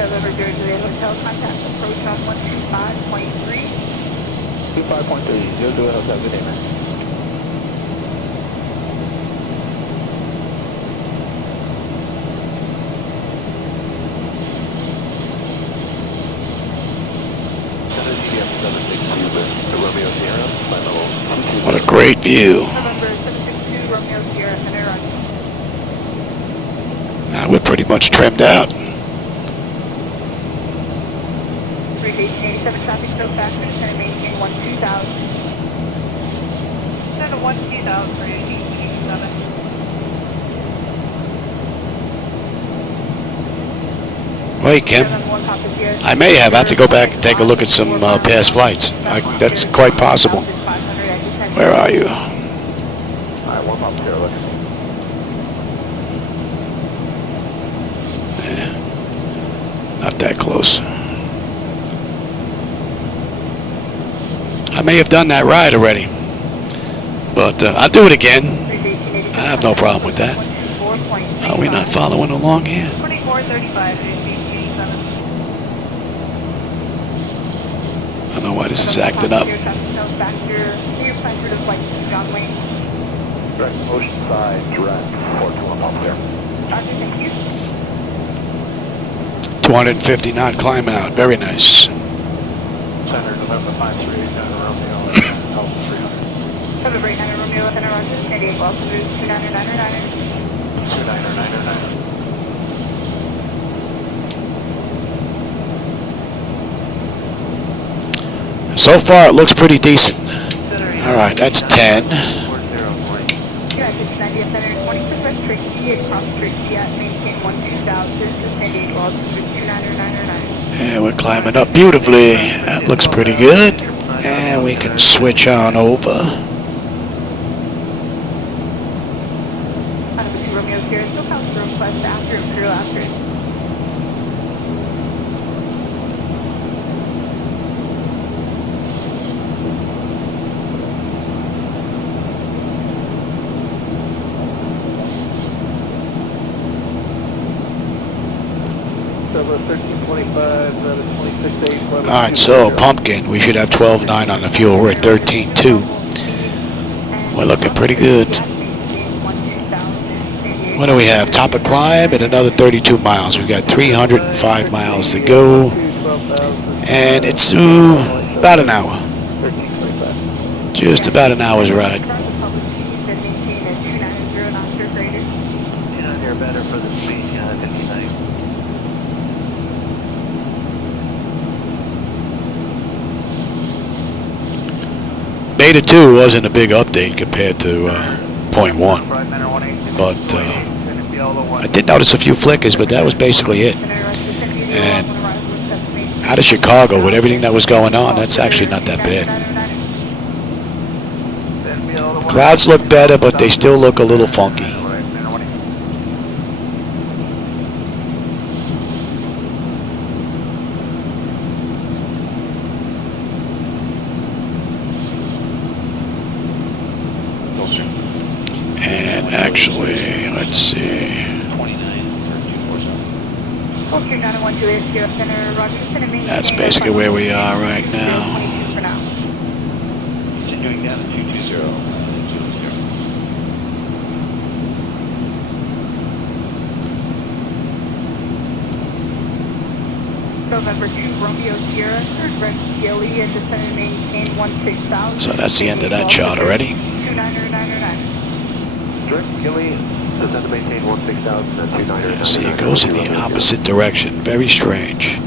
November 0 Hotel, contact approach on 125.3. 25.3, 0 Hotel, good day, man. What a great view. November 762, Romeo Sierra, center on. We're pretty much trimmed out. 387 traffic still faster, center maintain 12,000. Center 12,000 for 1887. Wait, Kim. I may have to go back and take a look at some past flights. That's quite possible. Where are you? Alright, warm up here, let's see. Not that close. I may have done that ride already, but I'll do it again. I have no problem with that. Are we not following along here? 2435, I don't know why this is acting up. Direct Oceanside, direct, 421 up there. 250 knot climb out. Very nice. Center, November 538, Romeo, Alpha 300. November 800, Romeo, Center, Roger, 88, Boston, 29999. 29999. So far, it looks pretty decent. All right, that's 10. And we're climbing up beautifully. That looks pretty good. And we can switch on over. Romeo here, still counts room plus after Imperial after. Alright, so pumpkin, we should have 12.9 on the fuel. We're at 13.2. We're looking pretty good. What do we have? Top of climb and another 32 miles. We've got 305 miles to go. And it's about an hour. Just about an hour's ride. Beta-2 wasn't a big update compared to 0.1, but I did notice a few flickers, but that was basically it. And out of Chicago, with everything that was going on, that's actually not that bad. Clouds look better, but they still look a little funky. Actually, let's see. That's basically where we are right now. Continuing down to 220. November 2, Romeo Sierra, third Red Gilly, and descend and maintain 16,000. So that's the end of that shot already. 29999. Direct Gilly, descend to maintain 16,000 and 299. See, it goes in the opposite direction. Very strange.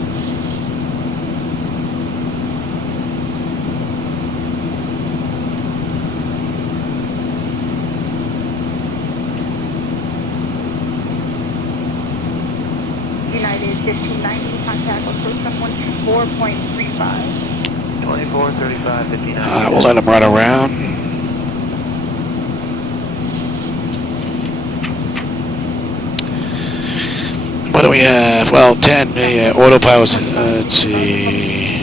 United 1590, contact approach on 124.35. 24, 35, 59. All right, we'll let him run around. do we have? Well, 10. Yeah, autopilot's, let's see.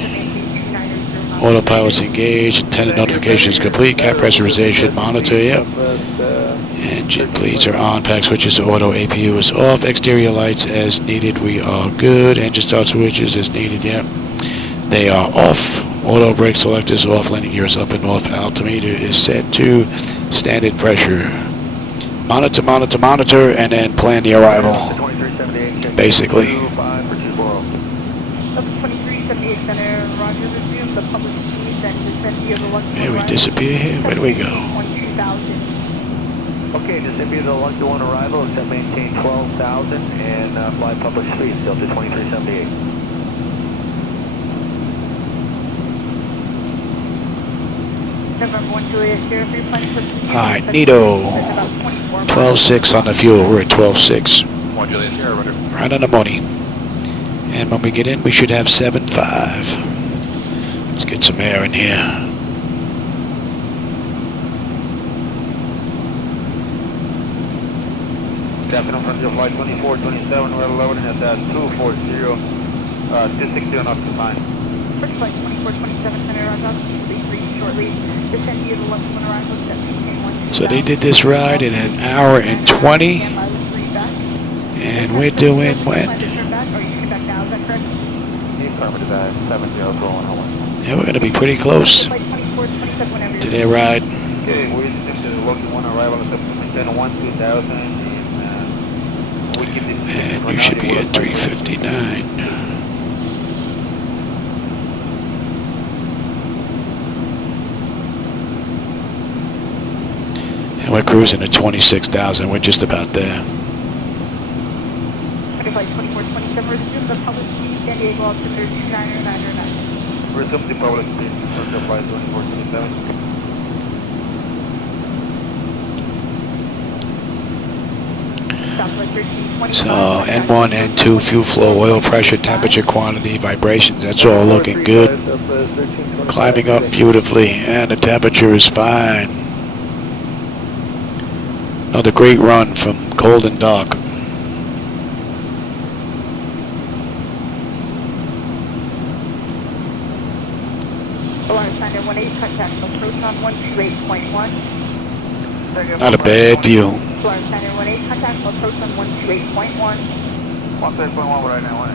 Autopilot's engaged. Antenna notifications complete. Cap pressurization monitor. Yep. Engine bleeds are on. Pack switches are auto. APU is off. Exterior lights as needed. We are good. Engine start switches as needed. Yep. They are off. Auto brake selectors off. Landing gears up and off. Altimeter is set to standard pressure. Monitor, monitor, monitor, and then plan the arrival. Basically. Here we disappear here. Where do we go? Okay, just via the Lung 1 arrival, set maintain 12,000 and fly public street, Delta 2378. Alright, Nito. 12.6 on the fuel. We're at 12.6. Right on the money. And when we get in, we should have 7.5. Let's get some air in here. Captain on front of flight 2427, we're at 11 at 240, 260 on up to time. First flight 2427, center on top, please shortly. Descend via the left one arrival, set maintain 1. So they did this ride in an hour and 20. And we're doing when? Yeah, we're going to be pretty close to their ride. Okay, we're just looking one arrival at 12000. And you should be at 359. And we're cruising at 26,000. We're just about there. Flight 2427, resume the public speed, San Diego altimeter 29909. Resume the public speed, flight 2427. So N1, N2, fuel flow, oil pressure, temperature, quantity, vibrations, that's all looking good. Climbing up beautifully, and the temperature is fine. Another great run from cold and dark. Not a bad view. Florida Center 18, contact approach on 128.1. 128.1 right now, 18.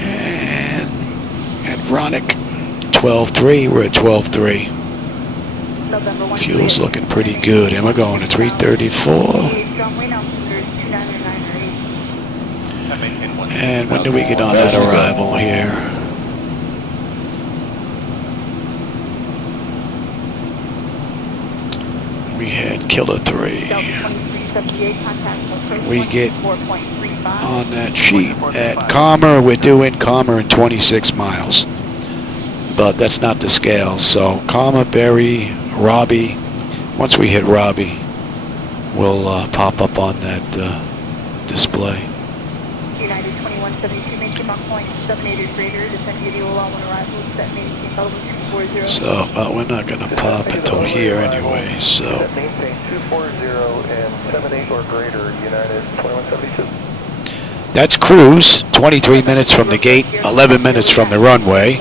And at Ronick, 12.3, we're at 12.3. Fuel's looking pretty good, and we're going to 334. And when do we get on that arrival here? We had Killer 3. We get on that sheet at Calmer. We're doing Calmer in 26 miles. But that's not the scale. So Calmer, Berry, Robbie. Once we hit Robbie, we'll pop up on that display. United 2172, maintain Mach point 78 or greater, descend via the Ola 1 arrival, set maintain level 240. So, we're not going to pop until here anyway, so. Maintain 240 and 78 or greater, United 2172. That's cruise, 23 minutes from the gate, 11 minutes from the runway.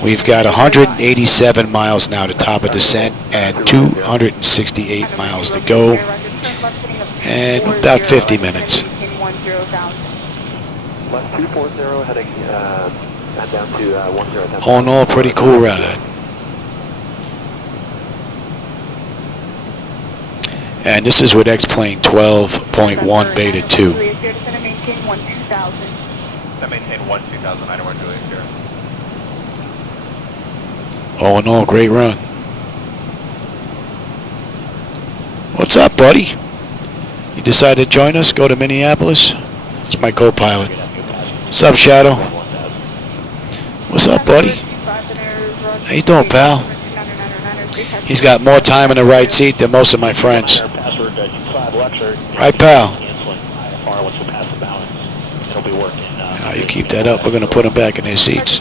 We've got 187 miles now to top of descent and 268 miles to go, and about 50 minutes. Left 240 heading down to 10. All in all, pretty cool ride. And this is with X-Plane 12.1 beta-2. Maintain 12000, I know we're doing here. All in all, great run. What's up, buddy? You decided to join us, go to Minneapolis? It's my co-pilot. What's up, Shadow? What's up, buddy? How you doing, pal? He's got more time in the right seat than most of my friends. Right, pal? You keep that up, we're going to put them back in their seats.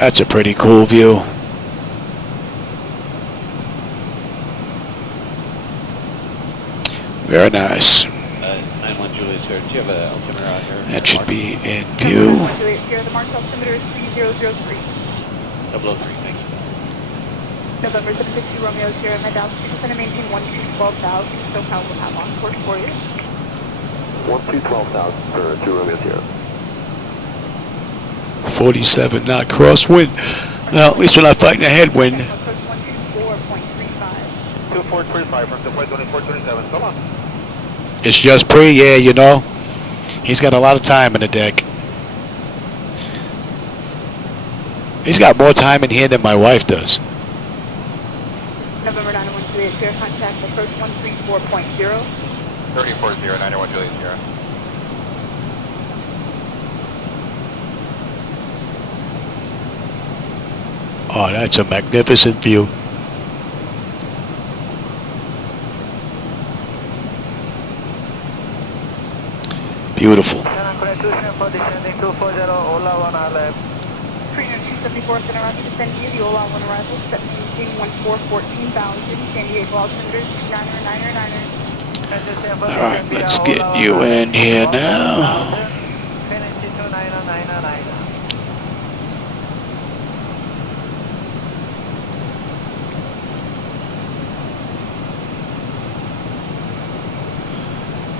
That's a pretty cool view. Very nice. 91 Julius here. Do you have an altimeter out here? That should be in view. Here, the March altimeter is 3003. 003, thanks. November 752 Romeo is here at my altitude. Descend and maintain 12,000. SoCal will have on course for you. 12,000 for 2 Romeo Sierra. 47 knot crosswind. Well, at least we're not fighting a headwind. Approach 124.35. 2435 from the flight 2427. Come on. It's just pre, yeah, you know. He's got a lot of time in the deck. He's got more time in here than my wife does. November 91 Juliet Sierra, contact approach 134.0. 3040, 91 Juliet Sierra. Oh, that's a magnificent view. Beautiful. 274 Center Roger, descend view, the Ola 1 arrival, set maintain 14,000, San Diego altimeter 2999er. Alright, let's get you in here now.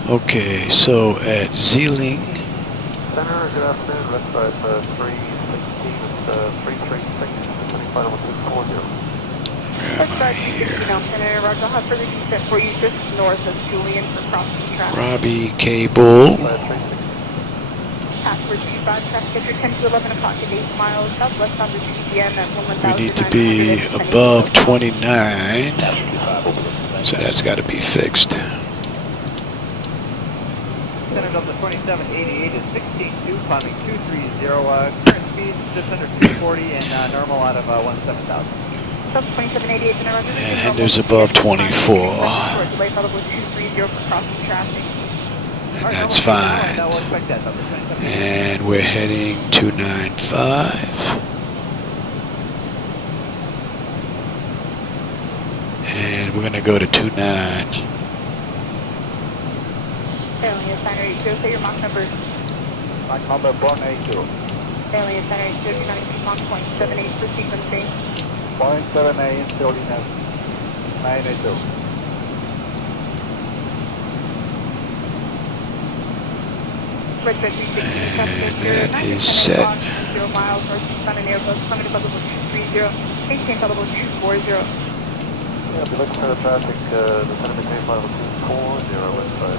Okay, so at Zeeling. Center, good afternoon. West side 316 with 336, descending final 240. Right here. Center Roger, I'll have further descent for you just north of Julian for crossing traffic. Robbie Cable. Password 25, traffic at your 10 to 11 o'clock at 8 miles southwest on the GTM at 1,900. We need to be above 29. So that's got to be fixed. Center Delta 2788 is 16.2, climbing 230, current speed just under 240 and normal out of 17,000. Delta 2788, Center Roger. And Hender's above 24. Delay probably 230 for crossing traffic. And that's fine. And we're heading 295. And we're going to go to 29. Alien Center 80, say your Mach number. Mach number 182. Alien Center 80, 92 Mach 0.78 for sequencing. 0.78 instelling 982. Red 360, that is set. 0 miles northeast on an Airbus, climate above level 230, maintain level 240. Yeah, be looking for the traffic, the center maintain level 240 with Delta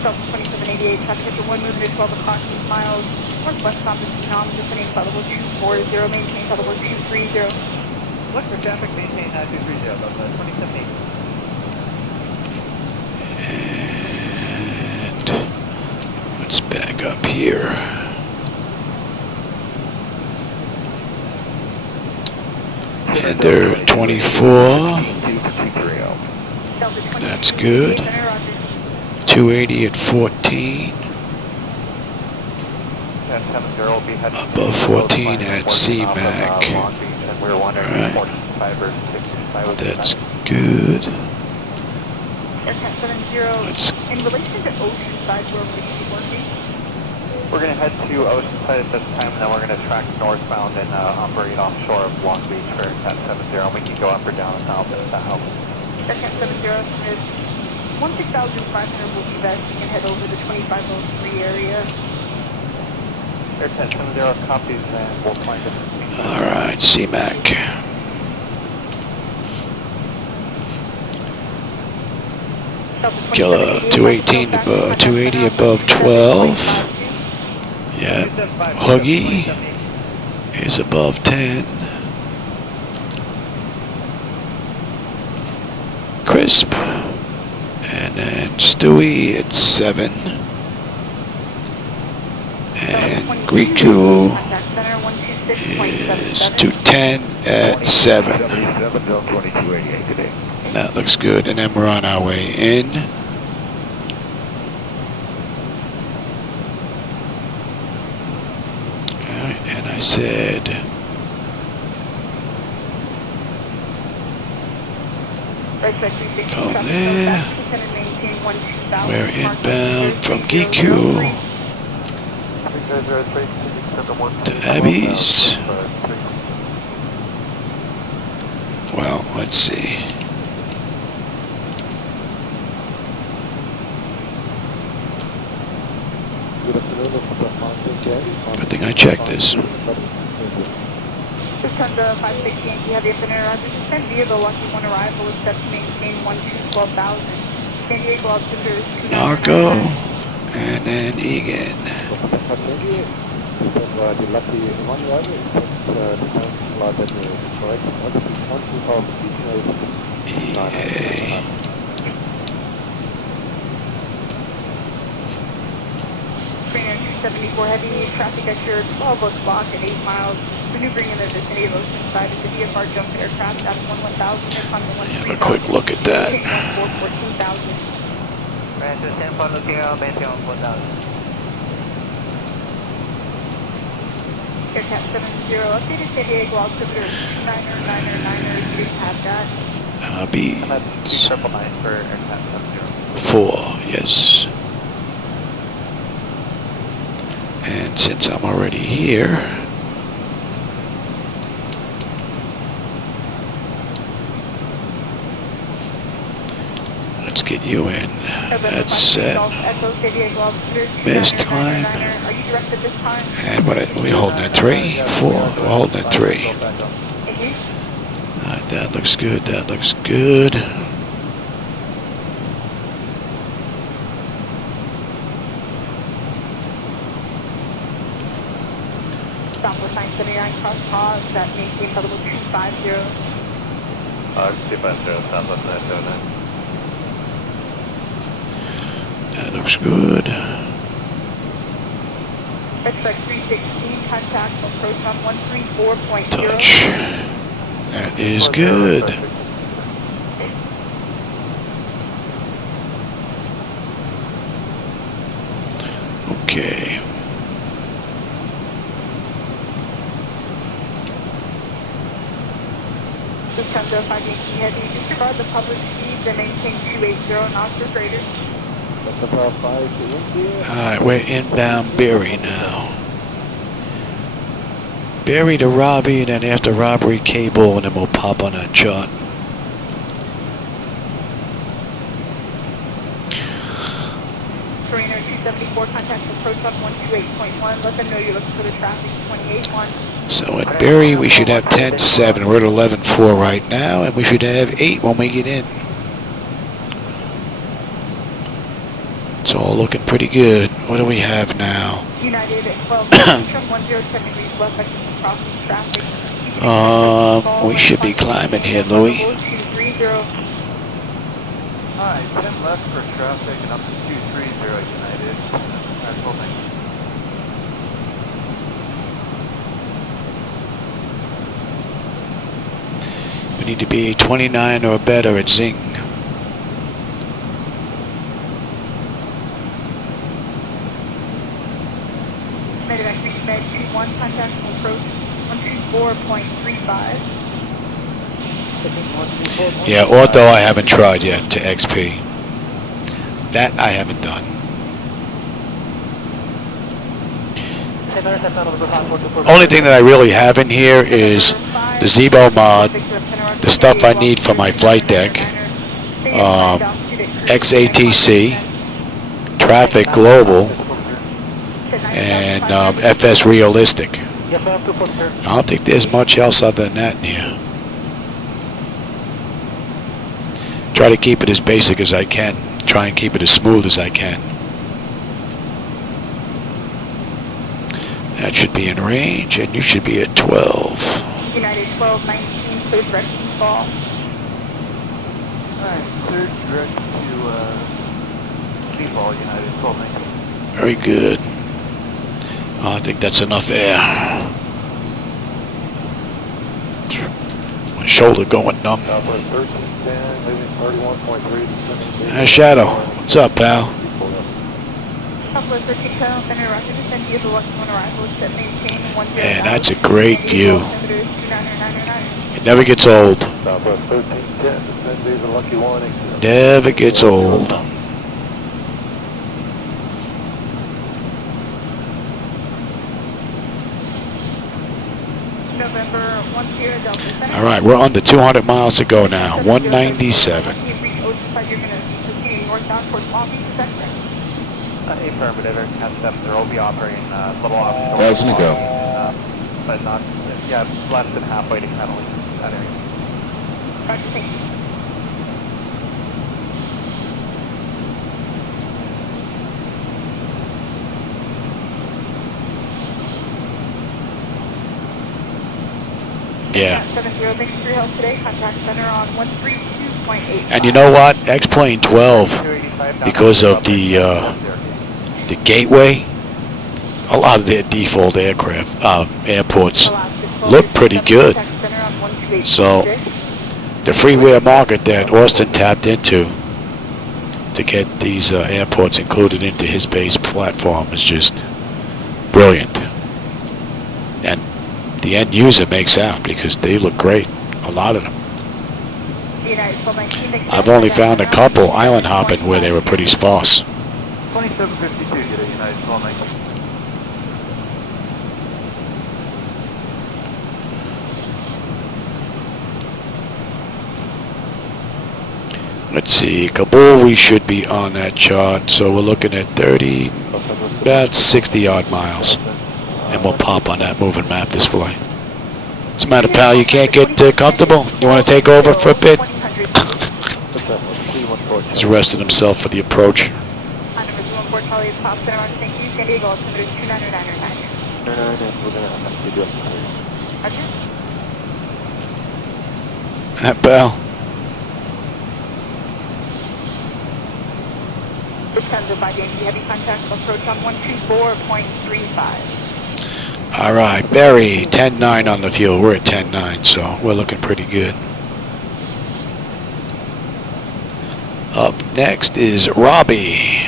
2788, traffic at your 1 moving at 12 o'clock, 8 miles, northwest on the Phenom, descending level 240, maintain level 230. Look for traffic, maintain 230, Delta 2788. And let's back up here. Enter 24. That's good. 280 at 14. Above 14 at CMAC. Alright. That's good. Let's in relation to Oceanside, where we're working. We're going to head to Oceanside at this time, and then we're going to track northbound and operate offshore of Long Beach for Cat 70. We can go up or down south and south. Cat 70 is 16,500 will be vesting and head over the 2503 area. Air 1070 copies, and we'll find it. Alright, CMAC. Killer 218 above 280 above 12. Yeah. Huggy is above 10. Crisp. And then Stewie at 7. And Griku is 210 at 7. That looks good. And then we're on our way in. Alright, and I said From there, we're inbound from GQ to Abby's. Well, let's see. Good thing I checked this. Honda 560 Yankee Heavy Afternoon Roger. Descend via the Lucky One arrival is set to maintain 12,000. San Diego altimeter is 29. Narco, and then Egan. EA. 374 heavy traffic at your 12 o'clock at 8 miles. Maneuvering in the vicinity of Oceanside is the VFR jump aircraft. That's 11,000. Have a quick look at that. 14,000. Francis 10 for looking out, maintain 1,000. Aircraft 70, updated San Diego altimeter is 29er. You have that. Beats. 999 for aircraft 4, yes. And since I'm already here, let's get you in. That's set. Missed climb. And what are we holding at 3? 4? We're holding at 3. Alright, that looks good. That looks good. Southwest 979 cross pause, that maintain level 250. 250, Southwest 979. That looks good. Expect 316, contact approach on 134.0. Touch. That is good. Okay. Honda 580 heavy, disregard the published speeds and maintain 280 knots or greater. Alright, we're inbound Berry now. Berry to Robbie, and then after Robbery, Cable, and then we'll pop on that chart. Serena 274, contact approach on 128.1. Let them know you're looking for the traffic 28.1. So at Berry, we should have 10-7. We're at 11-4 right now, and we should have 8 when we get in. It's all looking pretty good. What do we have now? United at 12, from 107 degrees west, crossing traffic. We should be climbing here, Louis. Hi, 10 left for traffic and up to 230 United. That's holding. We need to be 29 or better at Zing. Med 21, contact approach 124.35. Yeah, Ortho I haven't tried yet to XP. That I haven't done. Only thing that I really have in here is the Zibo Mod, the stuff I need for my flight deck, XATC, Traffic Global, and FS Realistic. I don't think there's much else other than that in here. Try to keep it as basic as I can. Try and keep it as smooth as I can. That should be in range, and you should be at 12. United 1219, clear direction fall. Alright, clear direction to Seafall, United 1219. Very good. Oh, I think that's enough air. My shoulder going numb. Southwest 1310, leaving 31.3. Shadow, what's up, pal? Southwest 1310, center roger, descend via the Lucky One arrival is set maintain 10. Man, that's a great view. It never gets old. Southwest Southwest 1310, descend via the Lucky 1. Never gets old. November 10 Delta Center. All right, we're under 200 miles to go now. 197. You're going to proceed northbound towards Long Beach, is that correct? Affirmative, Air 10-7 will be operating a little offshore. Thousand to go. But not, yeah, less than halfway to Catalina, that area. Roger, thank you. Yeah. 70, thanks for your help today. Contact center on 132.8. And you know what? X-Plane 12, because of the gateway, a lot of their default airports look pretty good. So the freeware market that Austin tapped into to get these airports included into his base platform is just brilliant. And the end user makes out because they look great, a lot of them. I've only found a couple island hopping where they were pretty sparse. 2752, get a United 1219. Let's see, Kabul, we should be on that chart, so we're looking at 30, about 60 odd miles, and we'll pop on that moving map display. What's the matter, pal? You can't get comfortable? You want to take over for a bit? He's arrested himself for the approach. That pal. Heavy contact approach on 124.35. All right, Barry, 10-9 on the fuel. We're at 10-9, so we're looking pretty good. Up next is Robbie.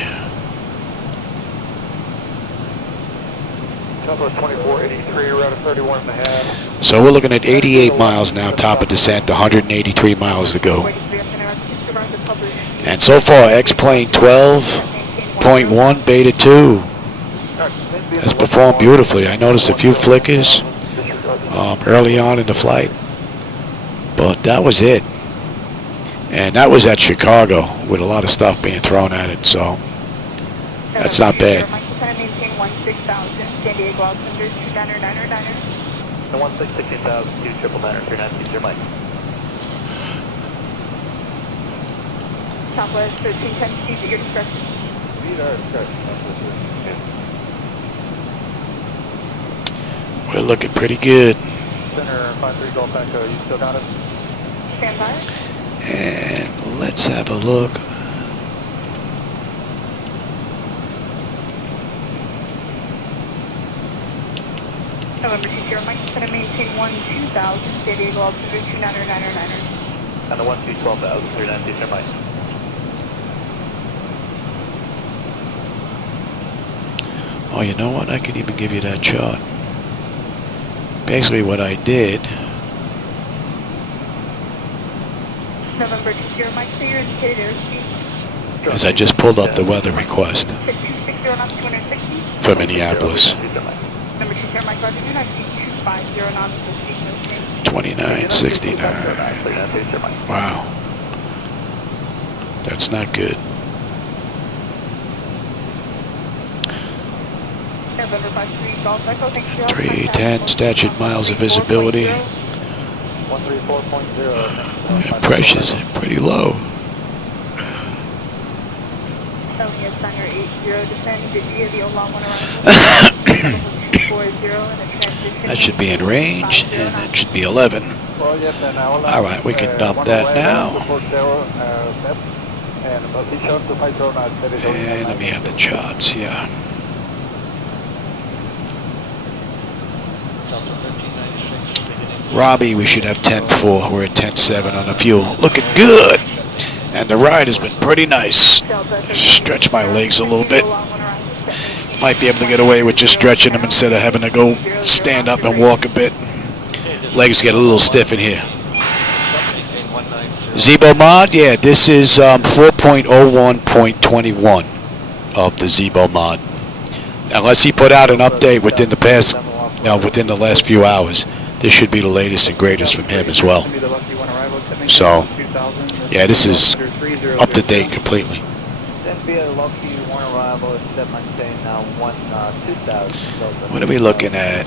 Southwest 2483, route of 31.5. So we're looking at 88 miles now, top of descent, 183 miles to go. And so far, X-Plane 12.1 beta-2 has performed beautifully. I noticed a few flickers early on in the flight, but that was it. And that was at Chicago with a lot of stuff being thrown at it, so that's not bad. The 166,000, 299 Mike. Southwest 1310, speed at your discretion. We're looking pretty good. Center 53 Golf Echo, you still got it? Stand by. And let's have a look. November 20, Mike, going to maintain 12000, San Diego altitude 299er. And the 12,000, 390 Mike. Oh, you know what? I can even give you that chart. Basically what I did, November 20, Mike, so your indicated airspeed. is I just pulled up the weather request for Minneapolis. Number 20, Mike, Roger, do not see 250 knots, so speed no change. 2969. Wow. That's not good. November 53 Golf Echo, thanks for your 310 statute miles of visibility. 134.0. Pressure's pretty low. Center 80, descend via the O'Hare Int'l That should be in range, and that should be 11. All right, we can dump that now. And let me have the charts, yeah. Robbie, we should have 10-4. We're at 10-7 on the fuel. Looking good. And the ride has been pretty nice. Stretch my legs a little bit. Might be able to get away with just stretching them instead of having to go stand up and walk a bit. Legs get a little stiff in here. Zibo Mod, yeah, this is 4.01.21 of the Zibo Mod. Unless he put out an update within the past, within the last few hours, this should be the latest and greatest from him as well. So, yeah, this is up to date completely. What are we looking at?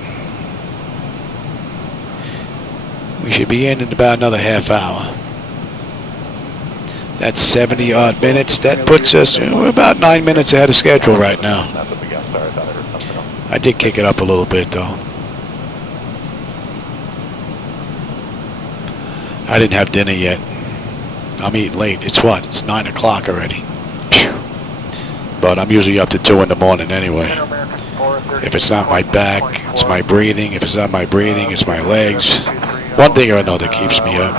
We should be in about another half hour. That's 70 odd minutes. That puts us, we're about 9 minutes ahead of schedule right now. I did kick it up a little bit though. I didn't have dinner yet. I'm eating late. It's what? It's 9 o'clock already. Phew. But I'm usually up to 2 in the morning anyway. If it's not my back, it's my breathing. If it's not my breathing, it's my legs. One thing or another keeps me up.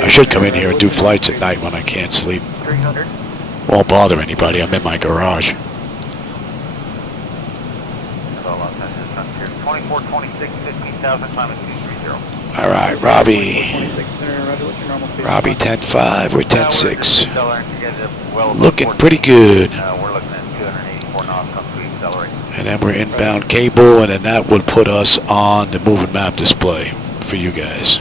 I should come in here and do flights at night when I can't sleep. Won't bother anybody. I'm in my garage. 2426, 15,000, climb at 230. All right, Robbie 10.5, we're 10.6. Looking pretty good. We're looking at 284 knots on speed accelerate. And then we're inbound cable, and then that would put us on the moving map display for you guys.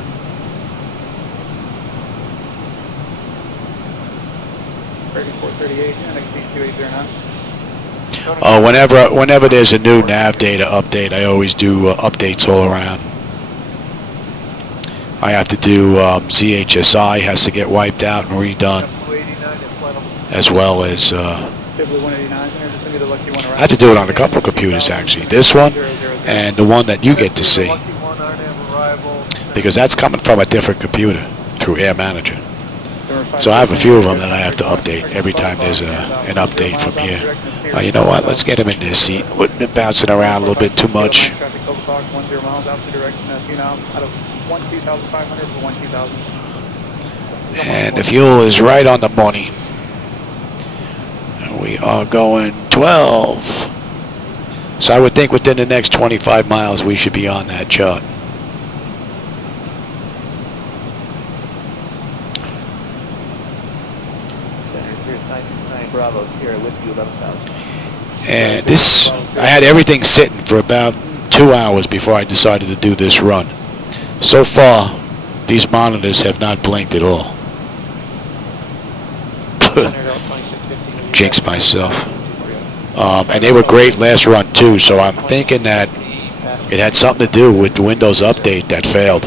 Oh, whenever there's a new nav data update, I always do updates all around. I have to do ZHSI has to get wiped out and redone, as well as I have to do it on a couple of computers actually. This one and the one that you get to see, because that's coming from a different computer through Air Manager. So I have a few of them that I have to update every time there's an update from here. You know what? Let's get him in this seat. Wouldn't it bouncing around a little bit too much? And the fuel is right on the money. And we are going 12. So I would think within the next 25 miles we should be on that chart. And this, I had everything sitting for about 2 hours before I decided to do this run. So far, these monitors have not blinked at all. Jinxed myself. And they were great last run too, so I'm thinking that it had something to do with the Windows update that failed.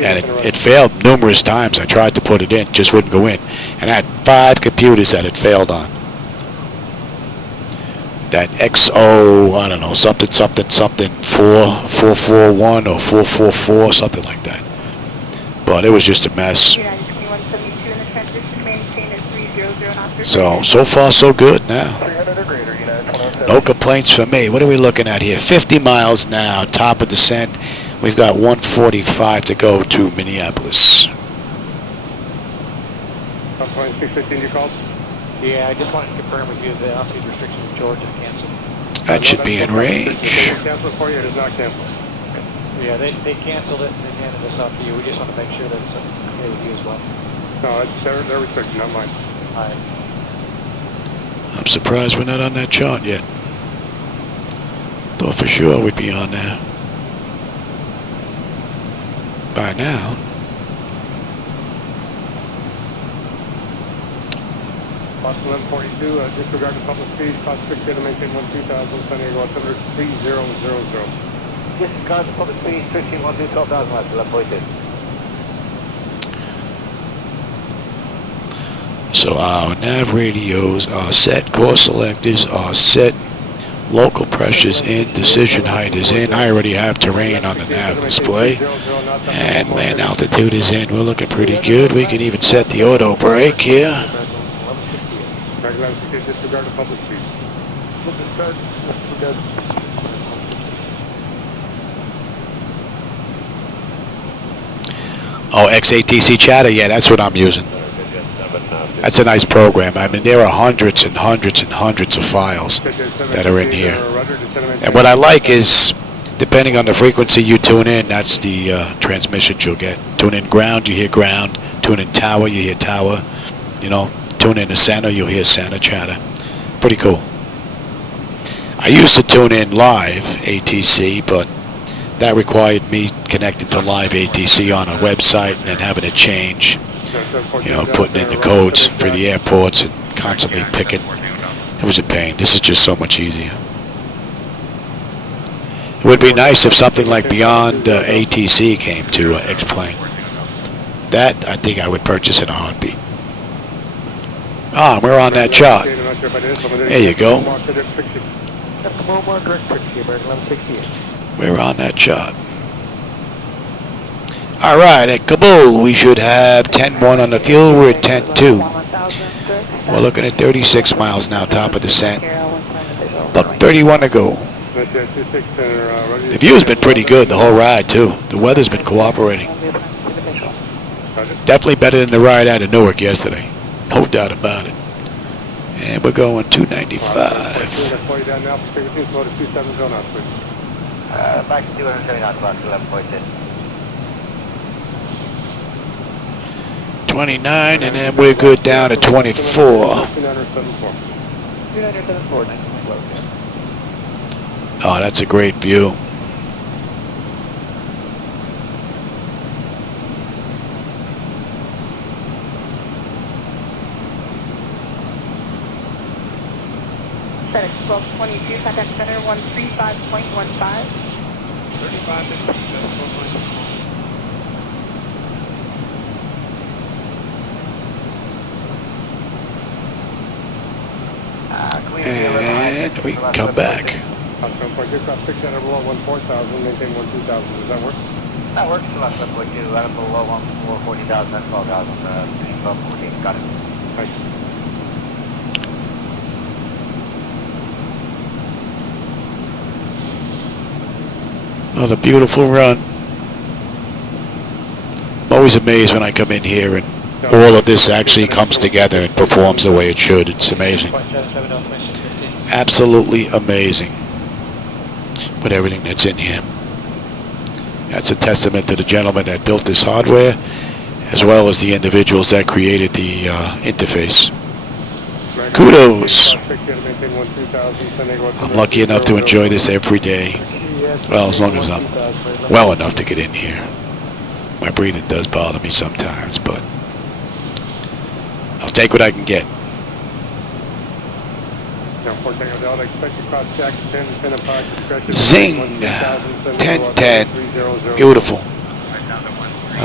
And it failed numerous times. I tried to put it in, just wouldn't go in. And I had 5 computers that it failed on. That XO, I don't know, something 4441 or 444, something like that. But it was just a mess. So far so good now. No complaints from me. What are we looking at here? 50 miles now, top of descent. We've got 145 to go to Minneapolis. 615 you called? Yeah, I just wanted to confirm with you the altitude restrictions in Georgia canceled. That should be in range. Did they cancel it for you or does not cancel? Yeah, they canceled it and they handed this off to you. We just want to make sure that it's okay with you as well. No, it's their restriction, not mine. All right. I'm surprised we're not on that chart yet. Thought for sure we'd be on there by now. Boston 1142, disregard the public speed, cost 60 to maintain 12,000, San Diego, 3000. Disregard the public speed, 1512, 12,000 left, 1142. So our nav radios are set, course selectors are set, local pressures in, decision height is in. I already have terrain on the nav display, and land altitude is in. We're looking pretty good. We can even set the auto brake here. Disregard the public speed. Oh, XATC chatter, yeah, that's what I'm using. That's a nice program. I mean, there are hundreds and hundreds and hundreds of files that are in here. And what I like is Depending on the frequency you tune in, that's the transmissions you'll get. Tune in ground, you hear ground. Tune in tower, you hear tower. You know, tune in the center, you'll hear center chatter. Pretty cool. I used to tune in live ATC, but that required me connecting to live ATC on a website and then having it change. You know, putting in the codes for the airports and constantly picking. It was a pain. This is just so much easier. It would be nice if something like Beyond ATC came to X-Plane. That, I think I would purchase in a heartbeat. Ah, we're on that chart. There you go. We're on that chart. All right, at Kabul, we should have 10-1 on the fuel. We're at 10-2. We're looking at 36 miles now, top of descent. About 31 to go. The view's been pretty good the whole ride, too. The weather's been cooperating. Definitely better than the ride out of Newark yesterday. No doubt about it. And we're going 295. Back to 270 knots, left 11.6. 29, and then we're good down to 24. Oh, that's a great view. FedEx 1222, contact center 135.15. 35 And we can come back. That works. Left 7.2, let him below 40,000, that's 12,000, 14, got it. Nice. Another beautiful run. I'm always amazed when I come in here and all of this actually comes together and performs the way it should. It's amazing. Absolutely amazing with everything that's in here. That's a testament to the gentleman that built this hardware, as well as the individuals that created the interface. Kudos. I'm lucky enough to enjoy this every day. Well, as long as I'm well enough to get in here. My breathing does bother me sometimes, but I'll take what I can get. Zing! 10-10. Beautiful.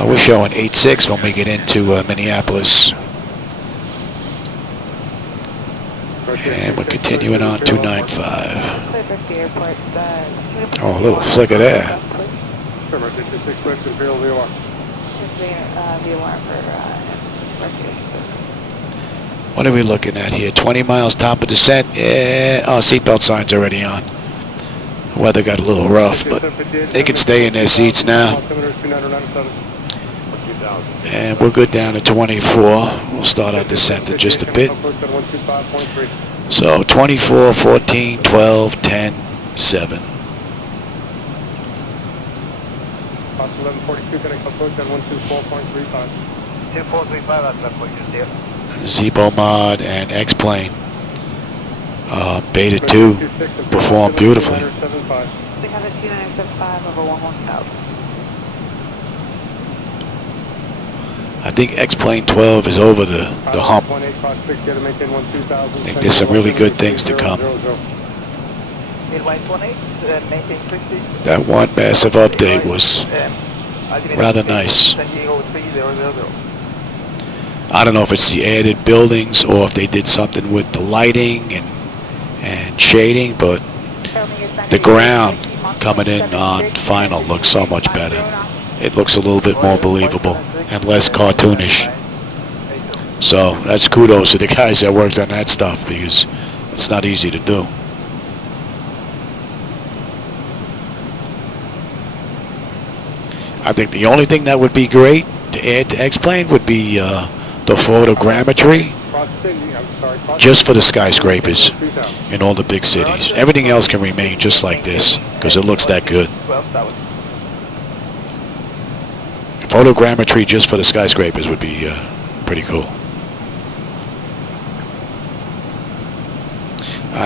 We're showing 8-6 when we get into Minneapolis. And we're continuing on 295. Oh, a little flicker there. What are we looking at here? 20 miles top of descent. Yeah. Oh, seatbelt sign's already on. The weather got a little rough, but they can stay in their seats now. And we're good down to 24. We'll start our descent in just a bit. So 24, 14, 12, 10, 7. Zibo Mod and X-Plane. Beta-2 performed beautifully. I think X-Plane 12 is over the hump. I think there's some really good things to come. That one massive update was rather nice. I don't know if it's the added buildings or if they did something with the lighting and shading, but the ground coming in on final looks so much better. It looks a little bit more believable and less cartoonish. So that's kudos to the guys that worked on that stuff, because it's not easy to do. I think the only thing that would be great to add to X-Plane would be the photogrammetry just for the skyscrapers in all the big cities. Everything else can remain just like this because it looks that good. Photogrammetry just for the skyscrapers would be pretty cool.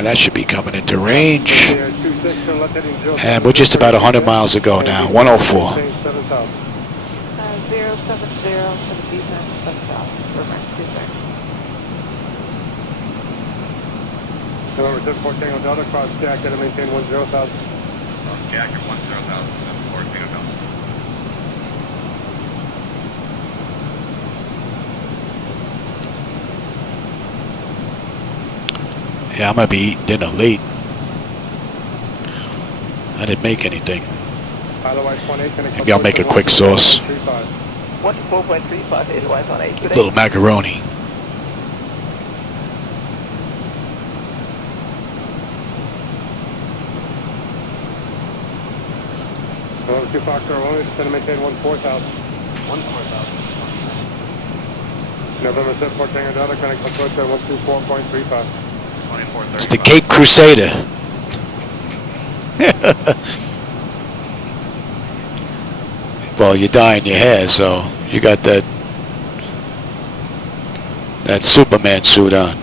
That should be coming into range. And we're just about 100 miles to go now. 104. 070 for the business, for my cruiser. November 10-4 Tango Delta, cross Jack, gotta maintain 10,000. Jack at 10,000, 4 Tango Delta. Yeah, I'm going to be eating dinner late. I didn't make anything. Maybe I'll make a quick sauce. 14.35, Edelweiss on 8. A little macaroni. November 2 Foxtrot, only going to maintain 14,000. 14,000. November 7 Tango Delta, connect approach at 124.35. It's the Cape Crusader. Well, you're dyeing your hair, so you got that Superman suit on.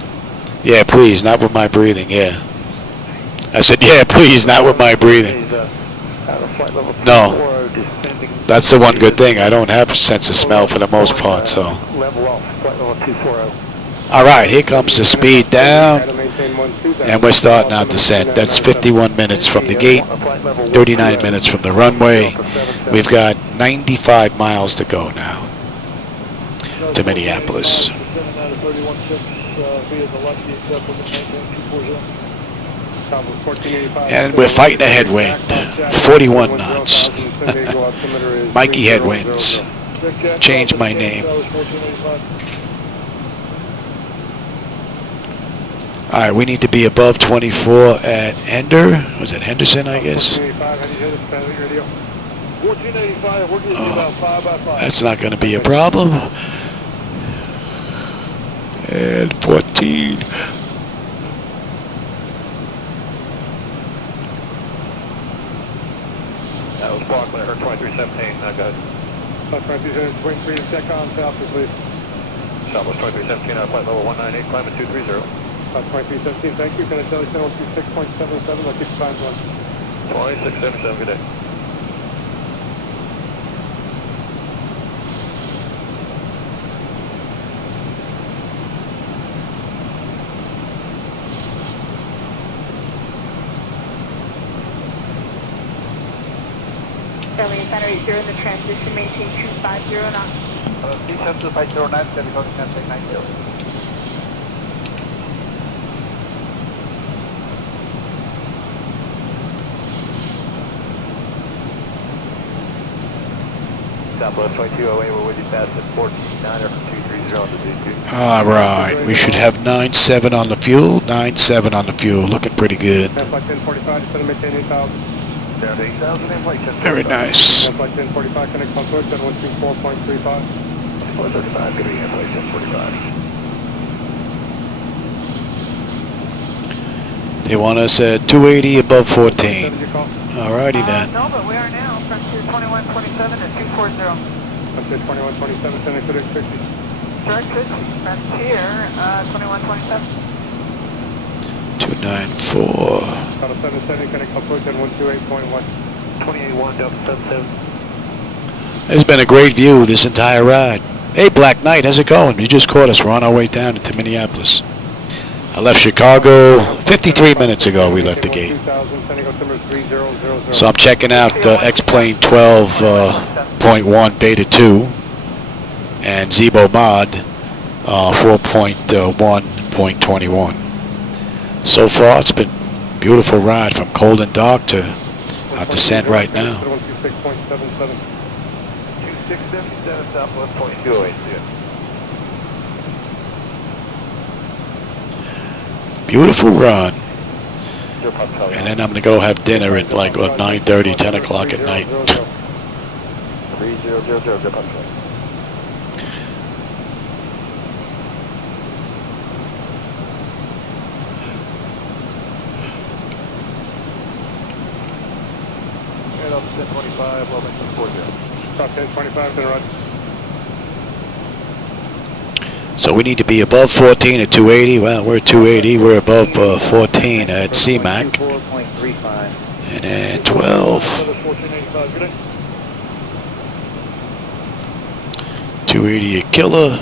Yeah, please, not with my breathing, yeah. I said, yeah, please, not with my breathing. No. That's the one good thing. I don't have a sense of smell for the most part, so. All right, here comes the speed down, and we're starting our descent. That's 51 minutes from the gate, 39 minutes from the runway. We've got 95 miles to go now to Minneapolis. And we're fighting a headwind, 41 knots. Mikey Headwinds. Change my name. All right, we need to be above 24 at Was it Henderson, I guess? That's not going to be a problem. And 14. That was Barclay, her 2317, go ahead. 23, check on Southwest, please. Southwest 2317, flight level 198, climate 230. 2317, thank you. Can I tell you 6.77? I'll keep the time on. 2677, good day. Alien Center 80 in the transition, maintain 250 knots. Please have to 509, California, Campaign 90. Southwest 2208, we're with you fast at 14.9 from 230 on the Z2. All right, we should have 9.7 on the fuel, 9.7 on the fuel, looking pretty good. Flight 1045, just going to maintain 8,000. Down to 8,000 in flight 1045. Very nice. Flight 1045, connect on approach at 124.35. Flight 35, good evening, flight 1045. They want us at 280 above 14. All righty then. No, but we are now from 2127 to 240. Frontier 2127, sending to 60. Direct 50, Frontier 2127. 294. Out of 770, connect approach at 128.1. 281, Delta 77. It's been a great view this entire ride. Hey, Black Knight, how's it going? You just caught us. We're on our way down into Minneapolis. I left Chicago 53 minutes ago. We left the gate. So I'm checking out X-Plane 12.1 beta-2 and Zibo Mod 4.1.21. So far, it's been a beautiful ride from cold and dark to our descent right now. 2677 Southwest 2208. Beautiful run. And then I'm going to go have dinner at like 9:30, 10 o'clock at night. 3000, 25, level 40. Top 10, 25, then run. So we need to be above 14 at 280. Well, we're at 280. We're above 14 at CMAC. 4.35. And then 12. 1485, good day. 280 at Killer.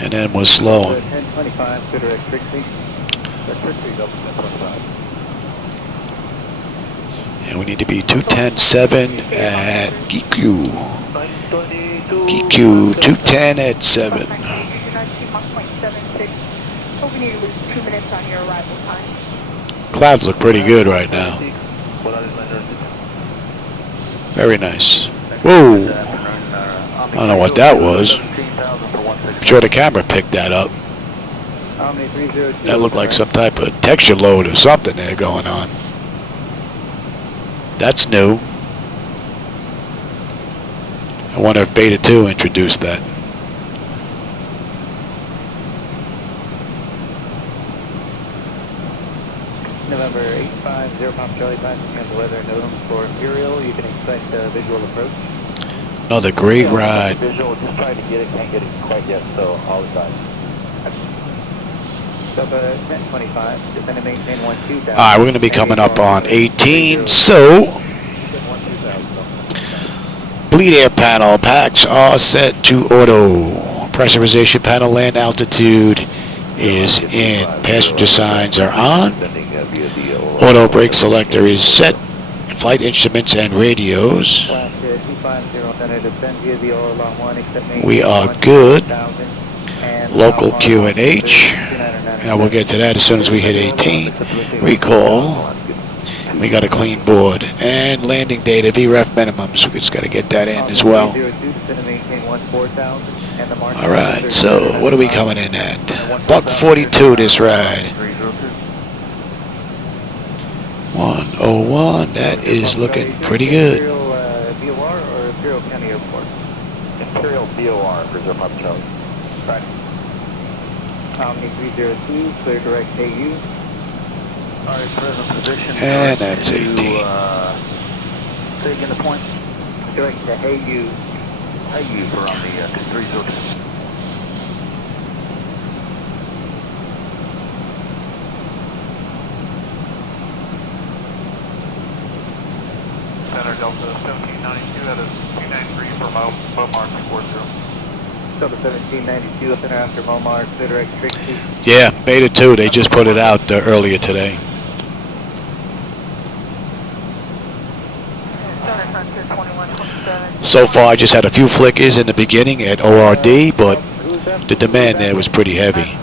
And then we're slow. 1025, good direct Trixie. And we need to be 210.7 at GQ. GQ 210 at 7. Clouds look pretty good right now. Very nice. Whoa! I don't know what that was. I'm sure the camera picked that up. That looked like some type of texture load or something there going on. That's new. I wonder if beta-2 introduced that. November 850 Pop Charlie, passing on the weather NOTAM for Imperial. You can expect visual approach. Another great ride. Visual, just trying to get it, can't get it quite yet, so all the time. Sub 1025, just to maintain 12,000. Alright, we're going to be coming up on 18, so bleed air panel packs are set to auto. Pressurization panel land altitude is in. Passenger signs are on. Auto brake selector is set. Flight instruments and radios. We are good. Local QNH. And we'll get to that as soon as we hit 18. Recall. We got a clean board. And landing data, VREF minimums. We just got to get that in as well. Alright, so what are we coming in at? $142 this ride. 101, that is looking pretty good. BOR or Imperial County Airport? Imperial BOR, Brazil Pop Charlie. Right. Omni 302, clear direct AU. Alright, present position. And that's 18. Say again the point. Direct to AU. AU for on the 302. Center Delta 1792 at a 293 for Bomar 240. Delta 1792 up and after Bomar, clear direct Trixie. Yeah, beta-2, they just put it out earlier today. So far, I just had a few flickers in the beginning at ORD, but the demand there was pretty heavy.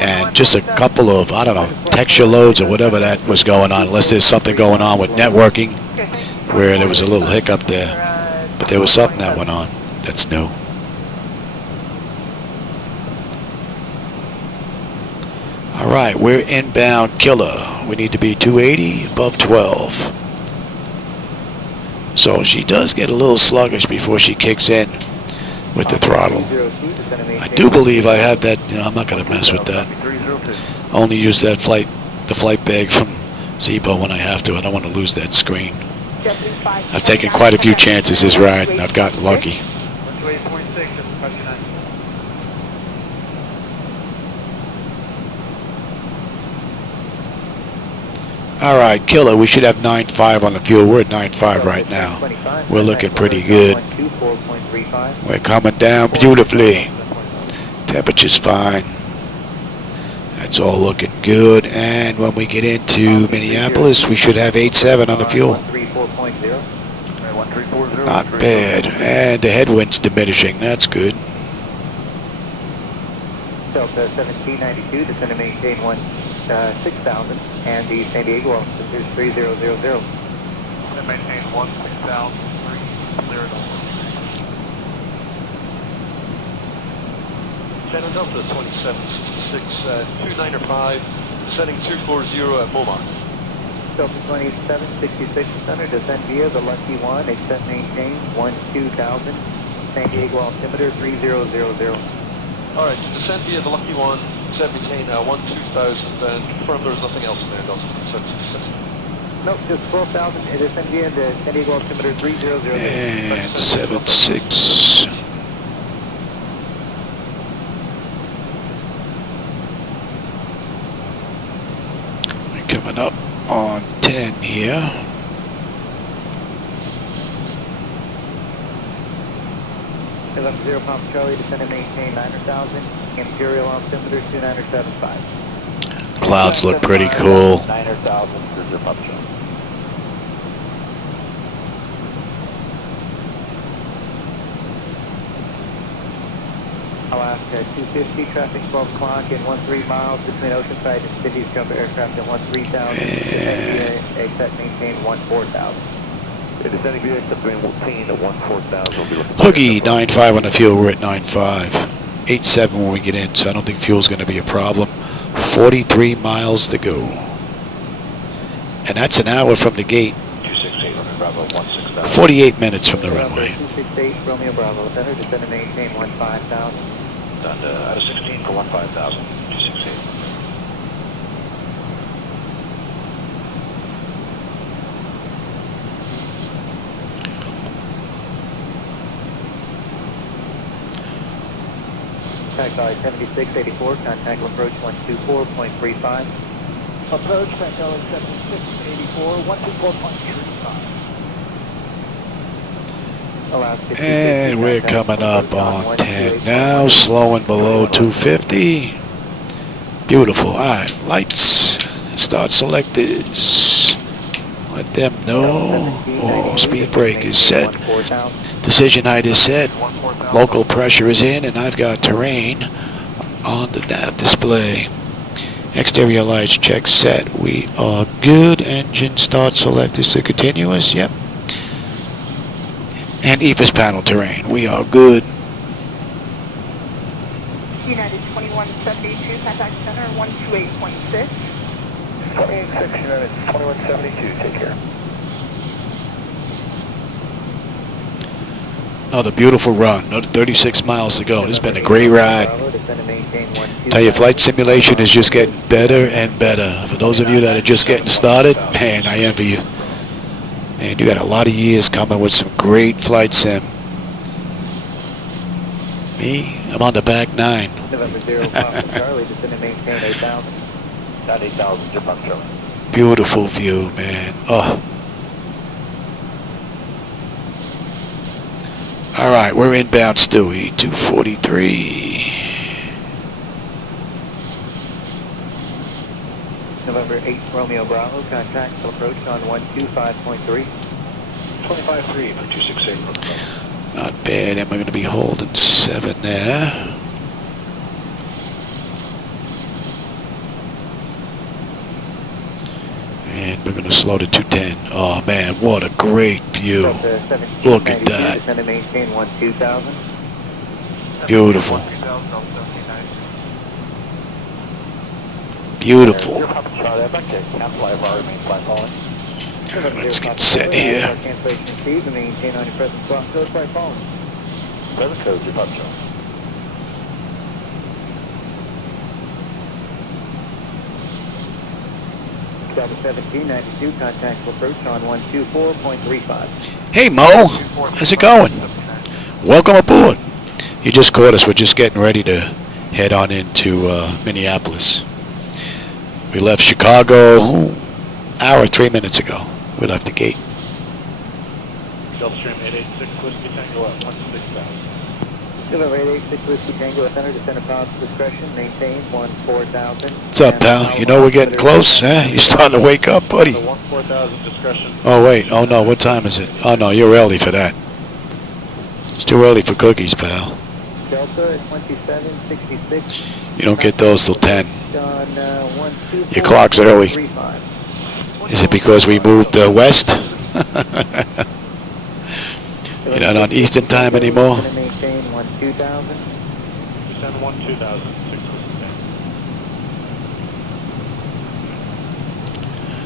And just a couple of, I don't know, texture loads or whatever that was going on, unless there's something going on with networking, where there was a little hiccup there. But there was something that went on that's new. Alright, we're inbound Killer. We need to be 280 above 12. So she does get a little sluggish before she kicks in with the throttle. I do believe I have that, I'm not going to mess with that. I only use that the flight bag from Zibo when I have to. I don't want to lose that screen. I've taken quite a few chances this ride, and I've gotten lucky. Alright, Killer, we should have 9.5 on the fuel. We're at 9.5 right now. We're looking pretty good. We're coming down beautifully. Temperature's fine. That's all looking good. And when we get into Minneapolis, we should have 8.7 on the fuel. Not bad. And the headwind's diminishing. That's good. Delta 1792, descend to maintain 6,000, and the San Diego altitude is 3000. And maintain 16,000, 3000. Shannon Delta 2766, 295, descending 240 at Beaumont. Delta 2766, center, descend via the Lucky One, except maintain 12,000, San Diego altimeter 3000. Alright, descend via the Lucky One, descend maintain 12,000, and confirm there's nothing else in there, Delta 2766. Nope, just 12,000. It is MGM to San Diego altimeter 3000. And 76. We're coming up on 10 here. November 0 Pump Charlie, descend and maintain 900,000. Imperial altimeter 2975. Clouds look pretty cool. 900,000 for 0 Pump Charlie. Alaska 250, traffic 12 o'clock and 13 miles between Oceanside and Cities. Jump aircraft at 13,000. Except maintain 14,000. Descending via except maintain at 14,000. Hoogie, 9.5 on the fuel. We're at 9.5. 8.7 when we get in, so I don't think fuel's going to be a problem. 43 miles to go. And that's an hour from the gate. 268 on Bravo 16000. 48 minutes from the runway. 268 Romeo Bravo Center, descend and maintain 15,000. Done out of 16 for 15,000. 268. Contact by 7684, contact approach 124.35. Approach Franco 7684, 124.35. Alaska And we're coming up on 10 now, slowing below 250. Beautiful. All right, lights, start selectors. Let them know. Oh, speed brake is set. Decision height is set. Local pressure is in, and I've got terrain on the nav display. Exterior lights check set. We are good. Engine start selectors to continuous. Yep. And EFIS panel terrain. We are good. United 2172, contact center 128.6. Section United 2172, take care. Another beautiful run. Another 36 miles to go. This has been a great ride. Tell you, flight simulation is just getting better and better. For those of you that are just getting started, man, I envy you. And you got a lot of years coming with some great flight sim. Me, I'm on the back 9. November 0 Papa Charlie, descend and maintain 8,000. Done 8,000. Jump up, Charlie. Beautiful view, man. Oh. All right, we're inbound, Stewie. 243. November 8 Romeo Bravo, contact approach on 125.3. 25.3 for 268. Not bad. And we're going to be holding 7 there. And we're going to slow to 210. Oh, man, what a great view. Look at that. Descend and maintain 12,000. Beautiful. Beautiful. Let's get set here. Cancellation fees and maintain on your present clock code by phone. Present code, you're up, Charlie. Delta 1792, contact approach on 124.35. Hey, Mo. How's it going? Welcome aboard. You just caught us. We're just getting ready to head on into Minneapolis. We left Chicago hour, 3 minutes ago. We left the gate. Gulfstream 886 Whiskey Tango at 16,000. November 886 Whiskey Tango at center, descend upon discretion, maintain 14,000. What's up, pal? You know we're getting close, huh? You're starting to wake up, buddy. 14,000 discretion. Oh, wait. Oh, no. What time is it? Oh, no. You're early for that. It's too early for cookies, pal. Delta 2766. You don't get those till 10. Your clock's early. Is it because we moved west? You're not on Eastern time anymore? Maintain 12,000. Descend 12,000.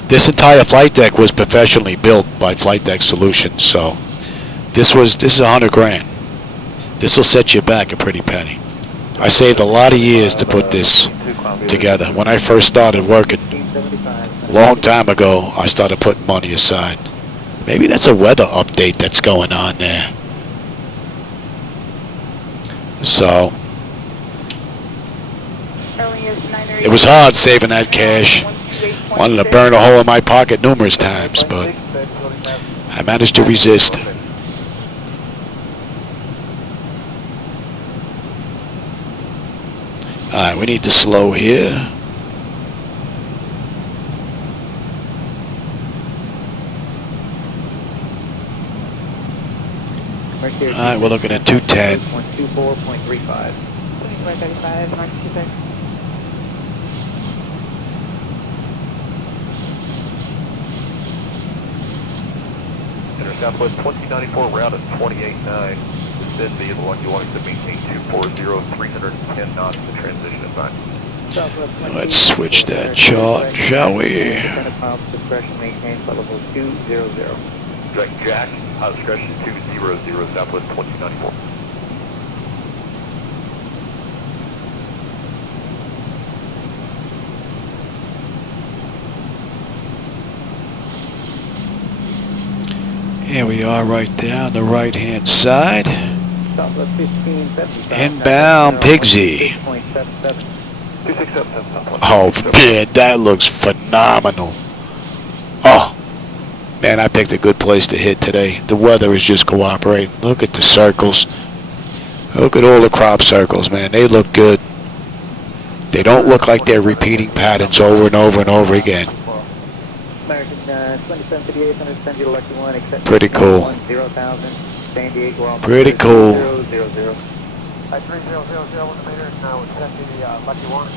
This entire flight deck was professionally built by Flightdeck Solutions, so this is $100 grand. This will set you back a pretty penny. I saved a lot of years to put this together. When I first started working, a long time ago, I started putting money aside. Maybe that's a weather update that's going on there. So, it was hard saving that cash. Wanted to burn a hole in my pocket numerous times, but I managed to resist. Alright, we need to slow here. Alright, we're looking at 210. 124.35. 2435, Mark 26. Center Southwest 2094, route at 28.9. Descend via the lucky one to maintain 240, 310 knots to transition at 9. Let's switch that chart, shall we? Discretion maintained by level 200. Direct Jack, high discretion 200, Southwest 2094. Here we are right there on the right hand side. Southwest 1575. Inbound Pigsy. 2677. Oh man, that looks phenomenal. Oh man, I picked a good place to hit today. The weather is just cooperating. Look at the circles. Look at all the crop circles, man. They look good. They don't look like they're repeating patterns over and over and over again. American 2758, understand you lucky one, accept Pretty cool. 10,000, San Diego. Pretty cool. 000. 3000 on the meter, now we're testing the lucky one,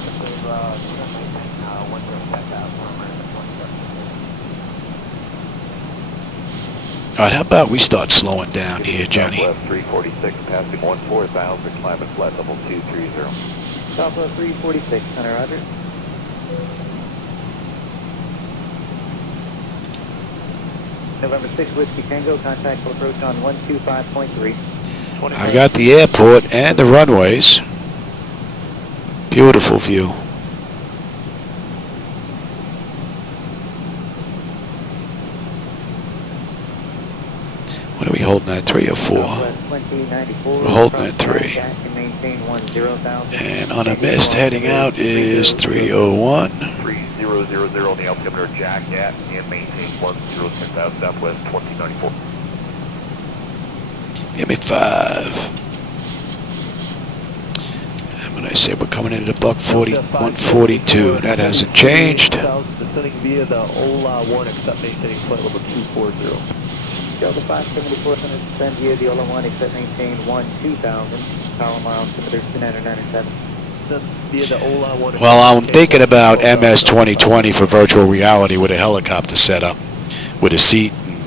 Alright, how about we start slowing down here, Johnny? Southwest 346, passing 14,000, climbing flight level 230. Southwest 346, center, roger. November 6 Whiskey Tango, contact will approach on 125.3. I got the airport and the runways. Beautiful view. What are we holding at, 3 or 4? We're holding at 3. And on a mist heading out is 301. 3000 on the altimeter, Jack at and maintain 106 out Southwest 2094. Give me 5. And when I say we're coming into the buck 40, 142, that hasn't changed. Descending via the Ola 1, except maintaining flight level 240. Delta 574, descend via the Ola 1, except maintain 2000, power mile, altimeter 2997. Well, I'm thinking about MS 2020 for virtual reality with a helicopter setup, with a seat, and,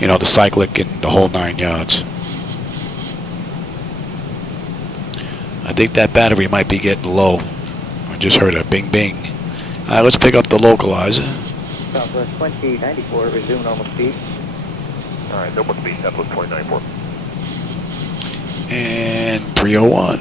you know, the cyclic and the whole 9 yards. I think that battery might be getting low. I just heard a bing bing. All right, let's pick up the localizer. Southwest 2094, resume normal speed. All right, normal speed, Southwest 2094. And 301.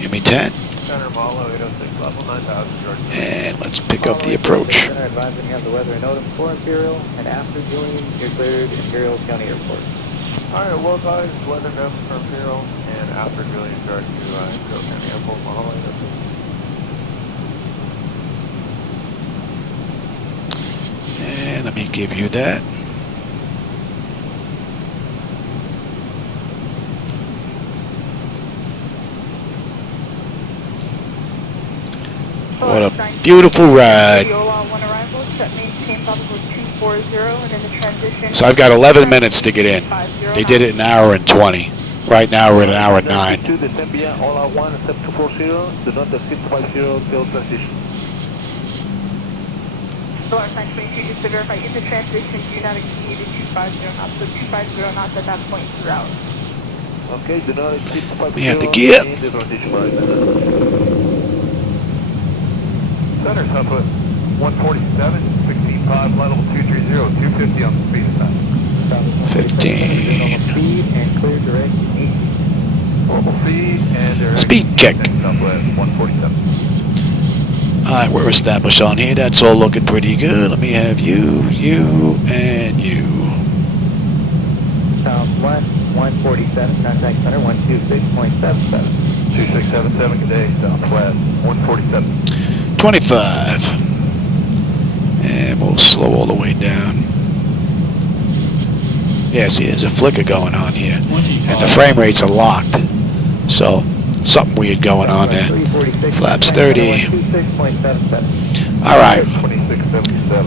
Give me 10. Center Malo 806, level 9000. And let's pick up the approach. Center advising you have the weather in Odom for Imperial, and after Julian, you're cleared Imperial County Airport. Alright, well guys, weather known for Imperial, and after Julian, start to Imperial County Airport, Mahalo 806. And let me give you that. What a beautiful ride. So I've got 11 minutes to get in. They did it in an hour and 20. Right now we're at an hour and 9. Just to verify, in the transition, do not exceed 250 knots, so 250 knots at that point throughout. Okay, do not exceed 250. We have the gear. Center, Southwest 147, 16.5, flight level 230, 250 on the speed side. 15. Speed and clear direct 8. Normal speed and direct. Speed check. Southwest Alright, we're established on here. That's all looking pretty good. Let me have you, and you. Southwest 147, contact center 126.77. 2677, good day, Southwest 147. 25. And we'll slow all the way down. Yeah, see, there's a flicker going on here. And the frame rates are locked. So, something weird going on there. Flaps 30. Alright.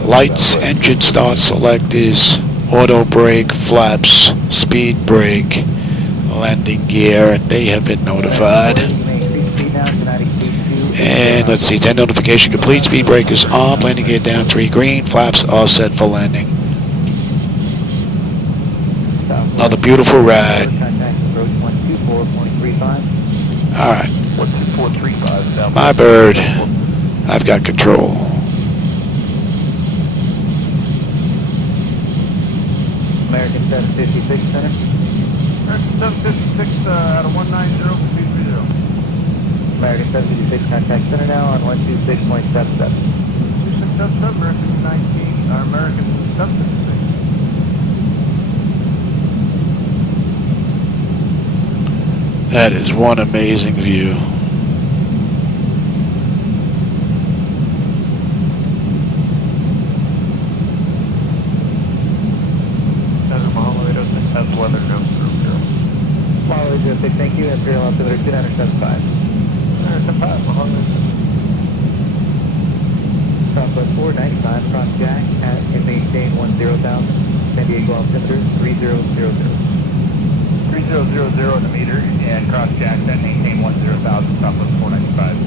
Lights, engine start selectors, auto brake, flaps, speed brake, landing gear, and they have been notified. And let's see, 10 notification complete, speed brake is on, landing gear down 3 green, flaps all set for landing. Another beautiful ride. Alright. My bird. I've got control. American 756 center. American 756 out of 190, 230. American 756 contact center now on 126.77. 2677, American 19, or American 756. That is one amazing view. Mahalo 06, thank you. Imperial altimeter 2975. 975, Mahalo. Southwest 495, cross jack at and maintain 10,000. San Diego altimeter 3000. 3000 in the meter and cross jack at maintain 10,000, Southwest 495.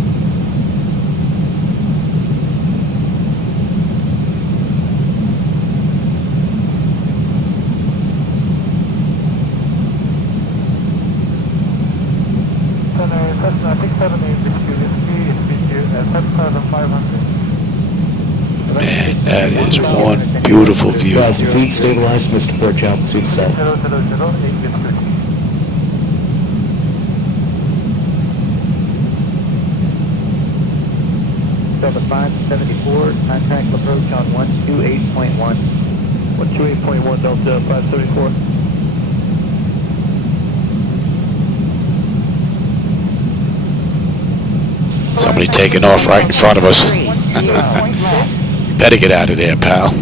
Cessna 67862, this speed is 7,500. Man, that is one beautiful view. 1,000 feet, stabilized, Mr. Port, altitude set. 000, 813. Delta 574, contact approach on 128.1. 128.1, Delta 574. Somebody taking off right in front of us. Better get out of there, pal.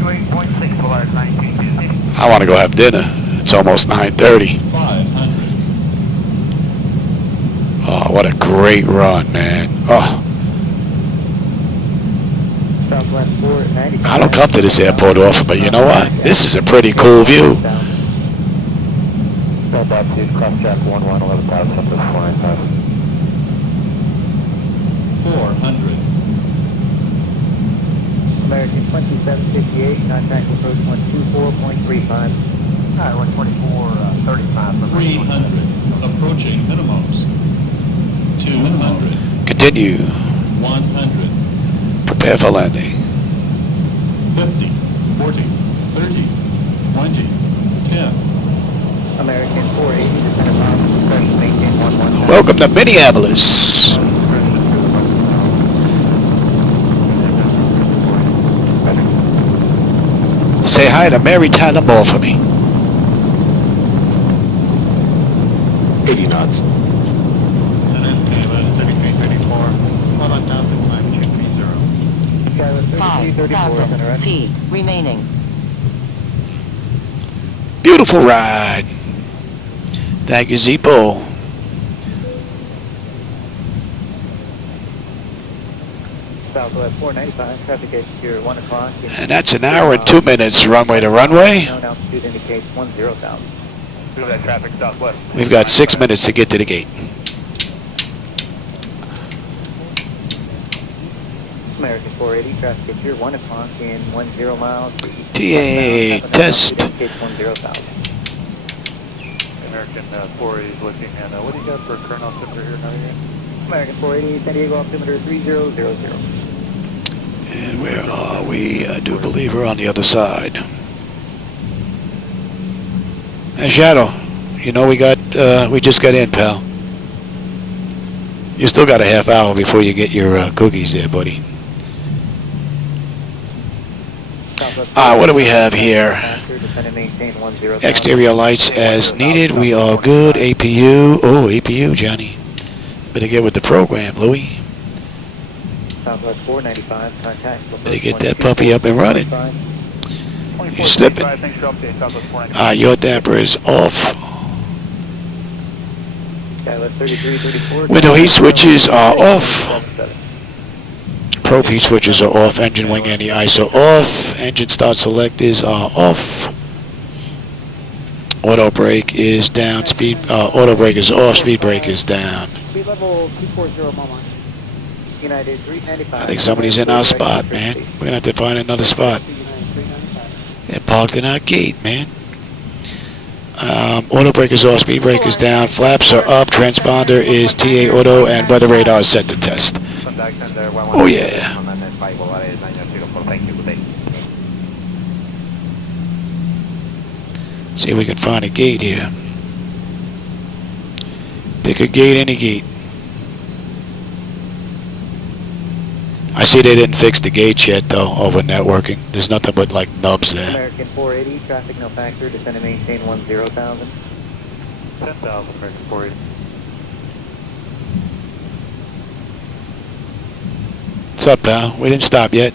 I want to go have dinner. It's almost 9:30. Oh, what a great run, man. Oh, Southwest 495. I don't come to this airport often, but you know what? This is a pretty cool view. Delta altitude, cross jack 11,000, Southwest 495. 400. American 2758, contact approach 124.35. Alright, 124.35. 300. Approaching minimums. 200. Continue. 100. Prepare for landing. 50. 40. 30. 20. 10. American 480, descending miles, pressure maintain 11. Welcome to Minneapolis. Say hi to Mary Tyler Moore for me. 80 knots. 5,000 feet remaining. Beautiful ride. Thank you, Zibo. Southwest 495, traffic is secure 1 o'clock. And that's an hour and 2 minutes runway to runway. Known altitude indicates 10,000. Look at that traffic, Southwest. We've got 6 minutes to get to the gate. American 480, traffic is secure 1 o'clock in 10 miles. TA test. Indicates 10,000. American 480 is looking, and what do you got for a current altimeter here now again? American 480, San Diego altimeter 3000. And where are we? I do believe we're on the other side. And Shadow, you know we just got in, pal. You still got a half hour before you get your cookies there, buddy. What do we have here? Exterior lights as needed. We are good. APU. Oh, APU, Johnny. Better get with the program, Louis. Southwest 495, contact. Better get that puppy up and running. You're slipping. Your damper is off. Window heat switches are off. Probe heat switches are off. Engine wing anti-ice are off. Engine start selectors are off. Auto brake is down. Speed. Auto brake is off. Speed brake is down. Speed level 240 Mama. United 395. I think somebody's in our spot, man. We're gonna have to find another spot. They're parked in our gate, man. Auto brake is off. Speed brake is down. Flaps are up. Transponder is TA auto, and weather radar is set to test. Oh yeah. See if we can find a gate here. Pick a gate, any gate. I see they didn't fix the gates yet, though, over networking. There's nothing but, like, nubs there. American 480, traffic no factor, descend and maintain 10,000. 10,000, American 480. What's up, pal? We didn't stop yet.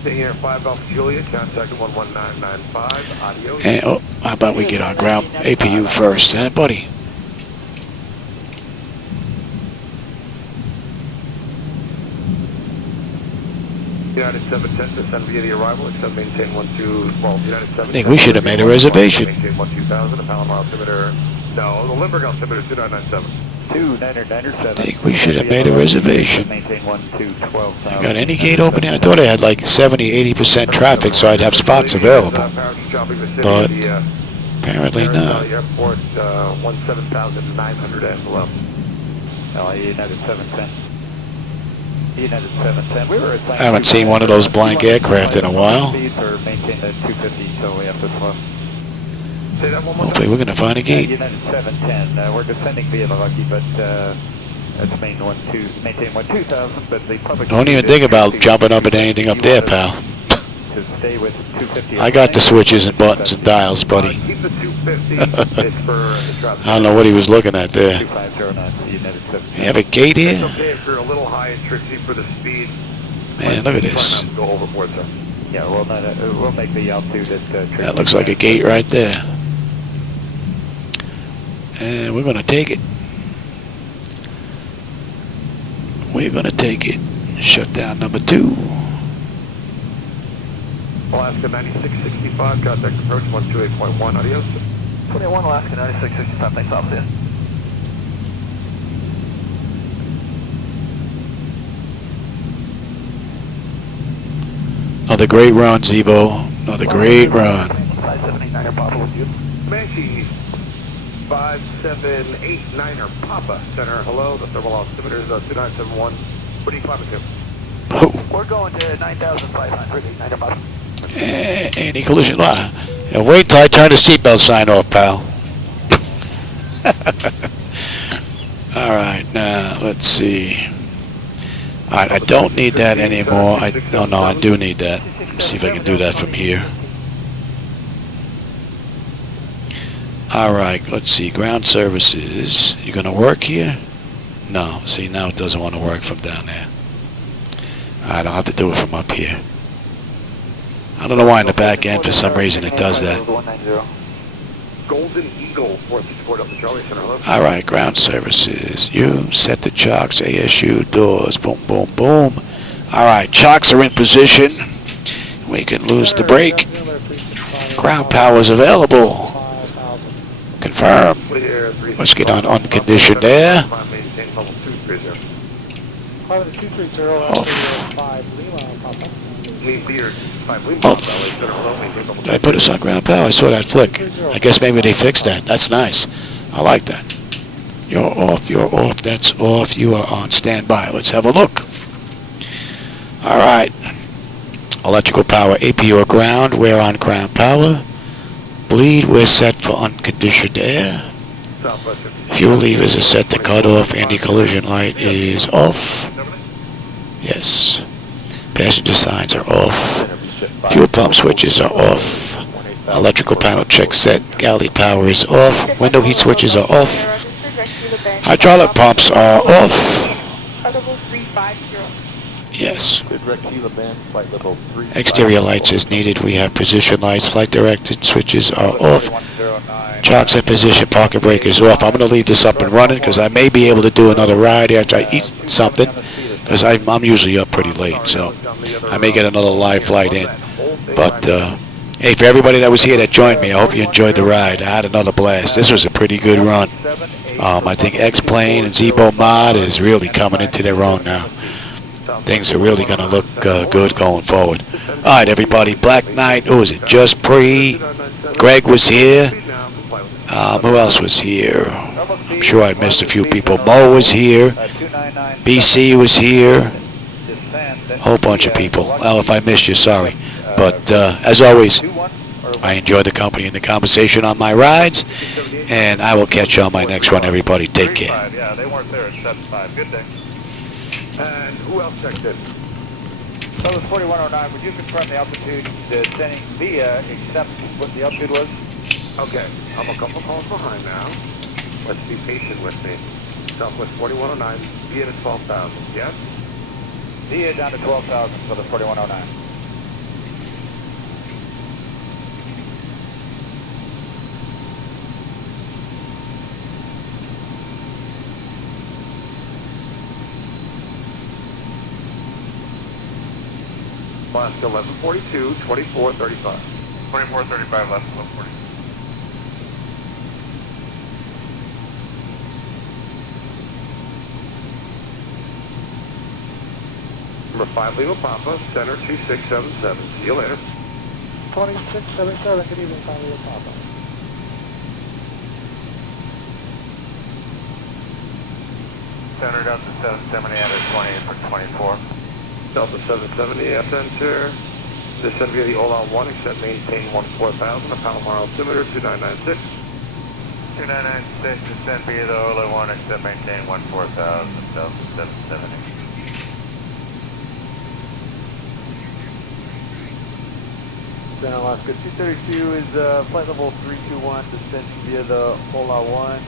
Stay here, 5 Alpha Juliet, contact 11995, audio. And, oh, how about we get on ground APU first, buddy? United 710, descend via the arrival, except maintain 12, well, United 710. I think we should have made a reservation. Maintain 12,000, the Palomar altimeter, no, the Limburg altimeter is 2997. 2997. I think we should have made a reservation. Maintain 12,000. You got any gate open here? I thought I had like 70-80% traffic, so I'd have spots available. But apparently not. Airport, 17,900 and below. United 710. United 710. We were I haven't seen one of those blank aircraft in a while. Maintain the 250, so we have to slow. Say that one more Hopefully we're going to find a gate. United 710. We're descending via the Lucky, but that's maintain 12,000, but the public... Don't even think about jumping up at anything up there, pal. To stay with 250. I got the switches and buttons and dials, buddy. Keep the 250. It's for the I don't know what he was looking at there. 2509, United 710. You have a gate It's here? okay if you're a little high and tricksy for the speed. Man, look at this. Try not to go overboard, sir. Yeah, we'll make the altitude at... That looks like a gate right there. And we're going to take it. We're going to take it. Shutdown number 2. Alaska 9665, contact approach 128.1, adios. 21 Alaska 9665, thanks, officer. Another great run, Zibo. Another great run. 5789er Papa with you. Comanche 5789er Papa Center, hello, the thermal altimeter is 2971. What are you climbing to? Oh. We're going to 9,500, 89er Papa. Any collision? Wait till I turn the seatbelt sign off, pal. All right, now let's see. All right, I don't need that anymore. I do need that. Let's see if I can do that from here. All right, let's see. Ground services. You gonna work here? No. See, now it doesn't want to work from down there. All right, I'll have to do it from up here. I don't know why in the back end, for some reason, it does that. Golden Eagle, 4th support up the Charlie Center, hello. All right, ground services. You set the chocks, ASU, doors, boom, boom, boom. All right, chocks are in position. We can lose the brake. Ground power is available. Confirm. Let's get on unconditioned air. Did I put us on ground power? I saw that flick. I guess maybe they fixed that. That's nice. I like that. You're off, that's off. You are on standby. Let's have a look. All right. Electrical power, APU or ground. We're on ground power. Bleed, we're set for unconditioned air. Fuel levers are set to cut off. Anti-collision light is off. Yes. Passenger signs are off. Fuel pump switches are off. Electrical panel check set. Galley power is off. Window heat switches are off. Hydraulic pumps are off. Yes. Exterior lights as needed. We have position lights. Flight directed switches are off. Chocks in position. Parking brake is off. I'm going to leave this up and running because I may be able to do another ride after I eat something, because I'm usually up pretty late, so I may get another live flight in. But hey, for everybody that was here that joined me, I hope you enjoyed the ride. I had another blast. This was a pretty good run. I think X-Plane and Zibo Mod is really coming into their own now. Things are really going to look good going forward. All right, everybody. Black Knight, who was it? Just Pre. Greg was here. Who else was here? I'm sure I missed a few people. Mo was here. BC was here. Whole bunch of people. Well, if I missed you, sorry. But as always, I enjoy the company and the conversation on my rides, and I will catch you on my next one, everybody. Take care. Yeah, they weren't there at 7.5. Good day. And who else checked in? So it was 4109. Would you confirm the altitude descending via, except what the altitude was? Okay, I'm a couple calls behind now. Let's be patient with me. Southwest 4109, via to 12,000, yes? Via down to 12,000 for the 4109. Alaska 1142, 2435. 2435 left, 140. Number 5, Lima Papa, center 2677. See you later. 2677, good evening, 5 Lima Papa. Center down to 770 at 28 for 24. Delta 770, enter. Descend via the O'Hare 1, except maintain 14,000. Palomar altimeter 2996. 2996, descend via the O'Hare 1, except maintain 14,000, Delta 770. Then Alaska 232 is flight level 321, descending via the O'Hare 1,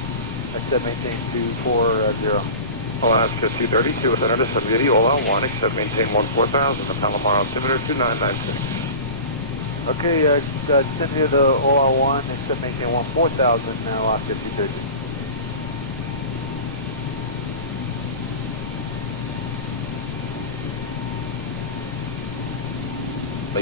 except maintain 240. Alaska 232, center descend via the O'Hare 1, except maintain 14,000. Palomar altimeter 2996. Okay, descend via the O'Hare 1, except maintain 14,000, Alaska 230.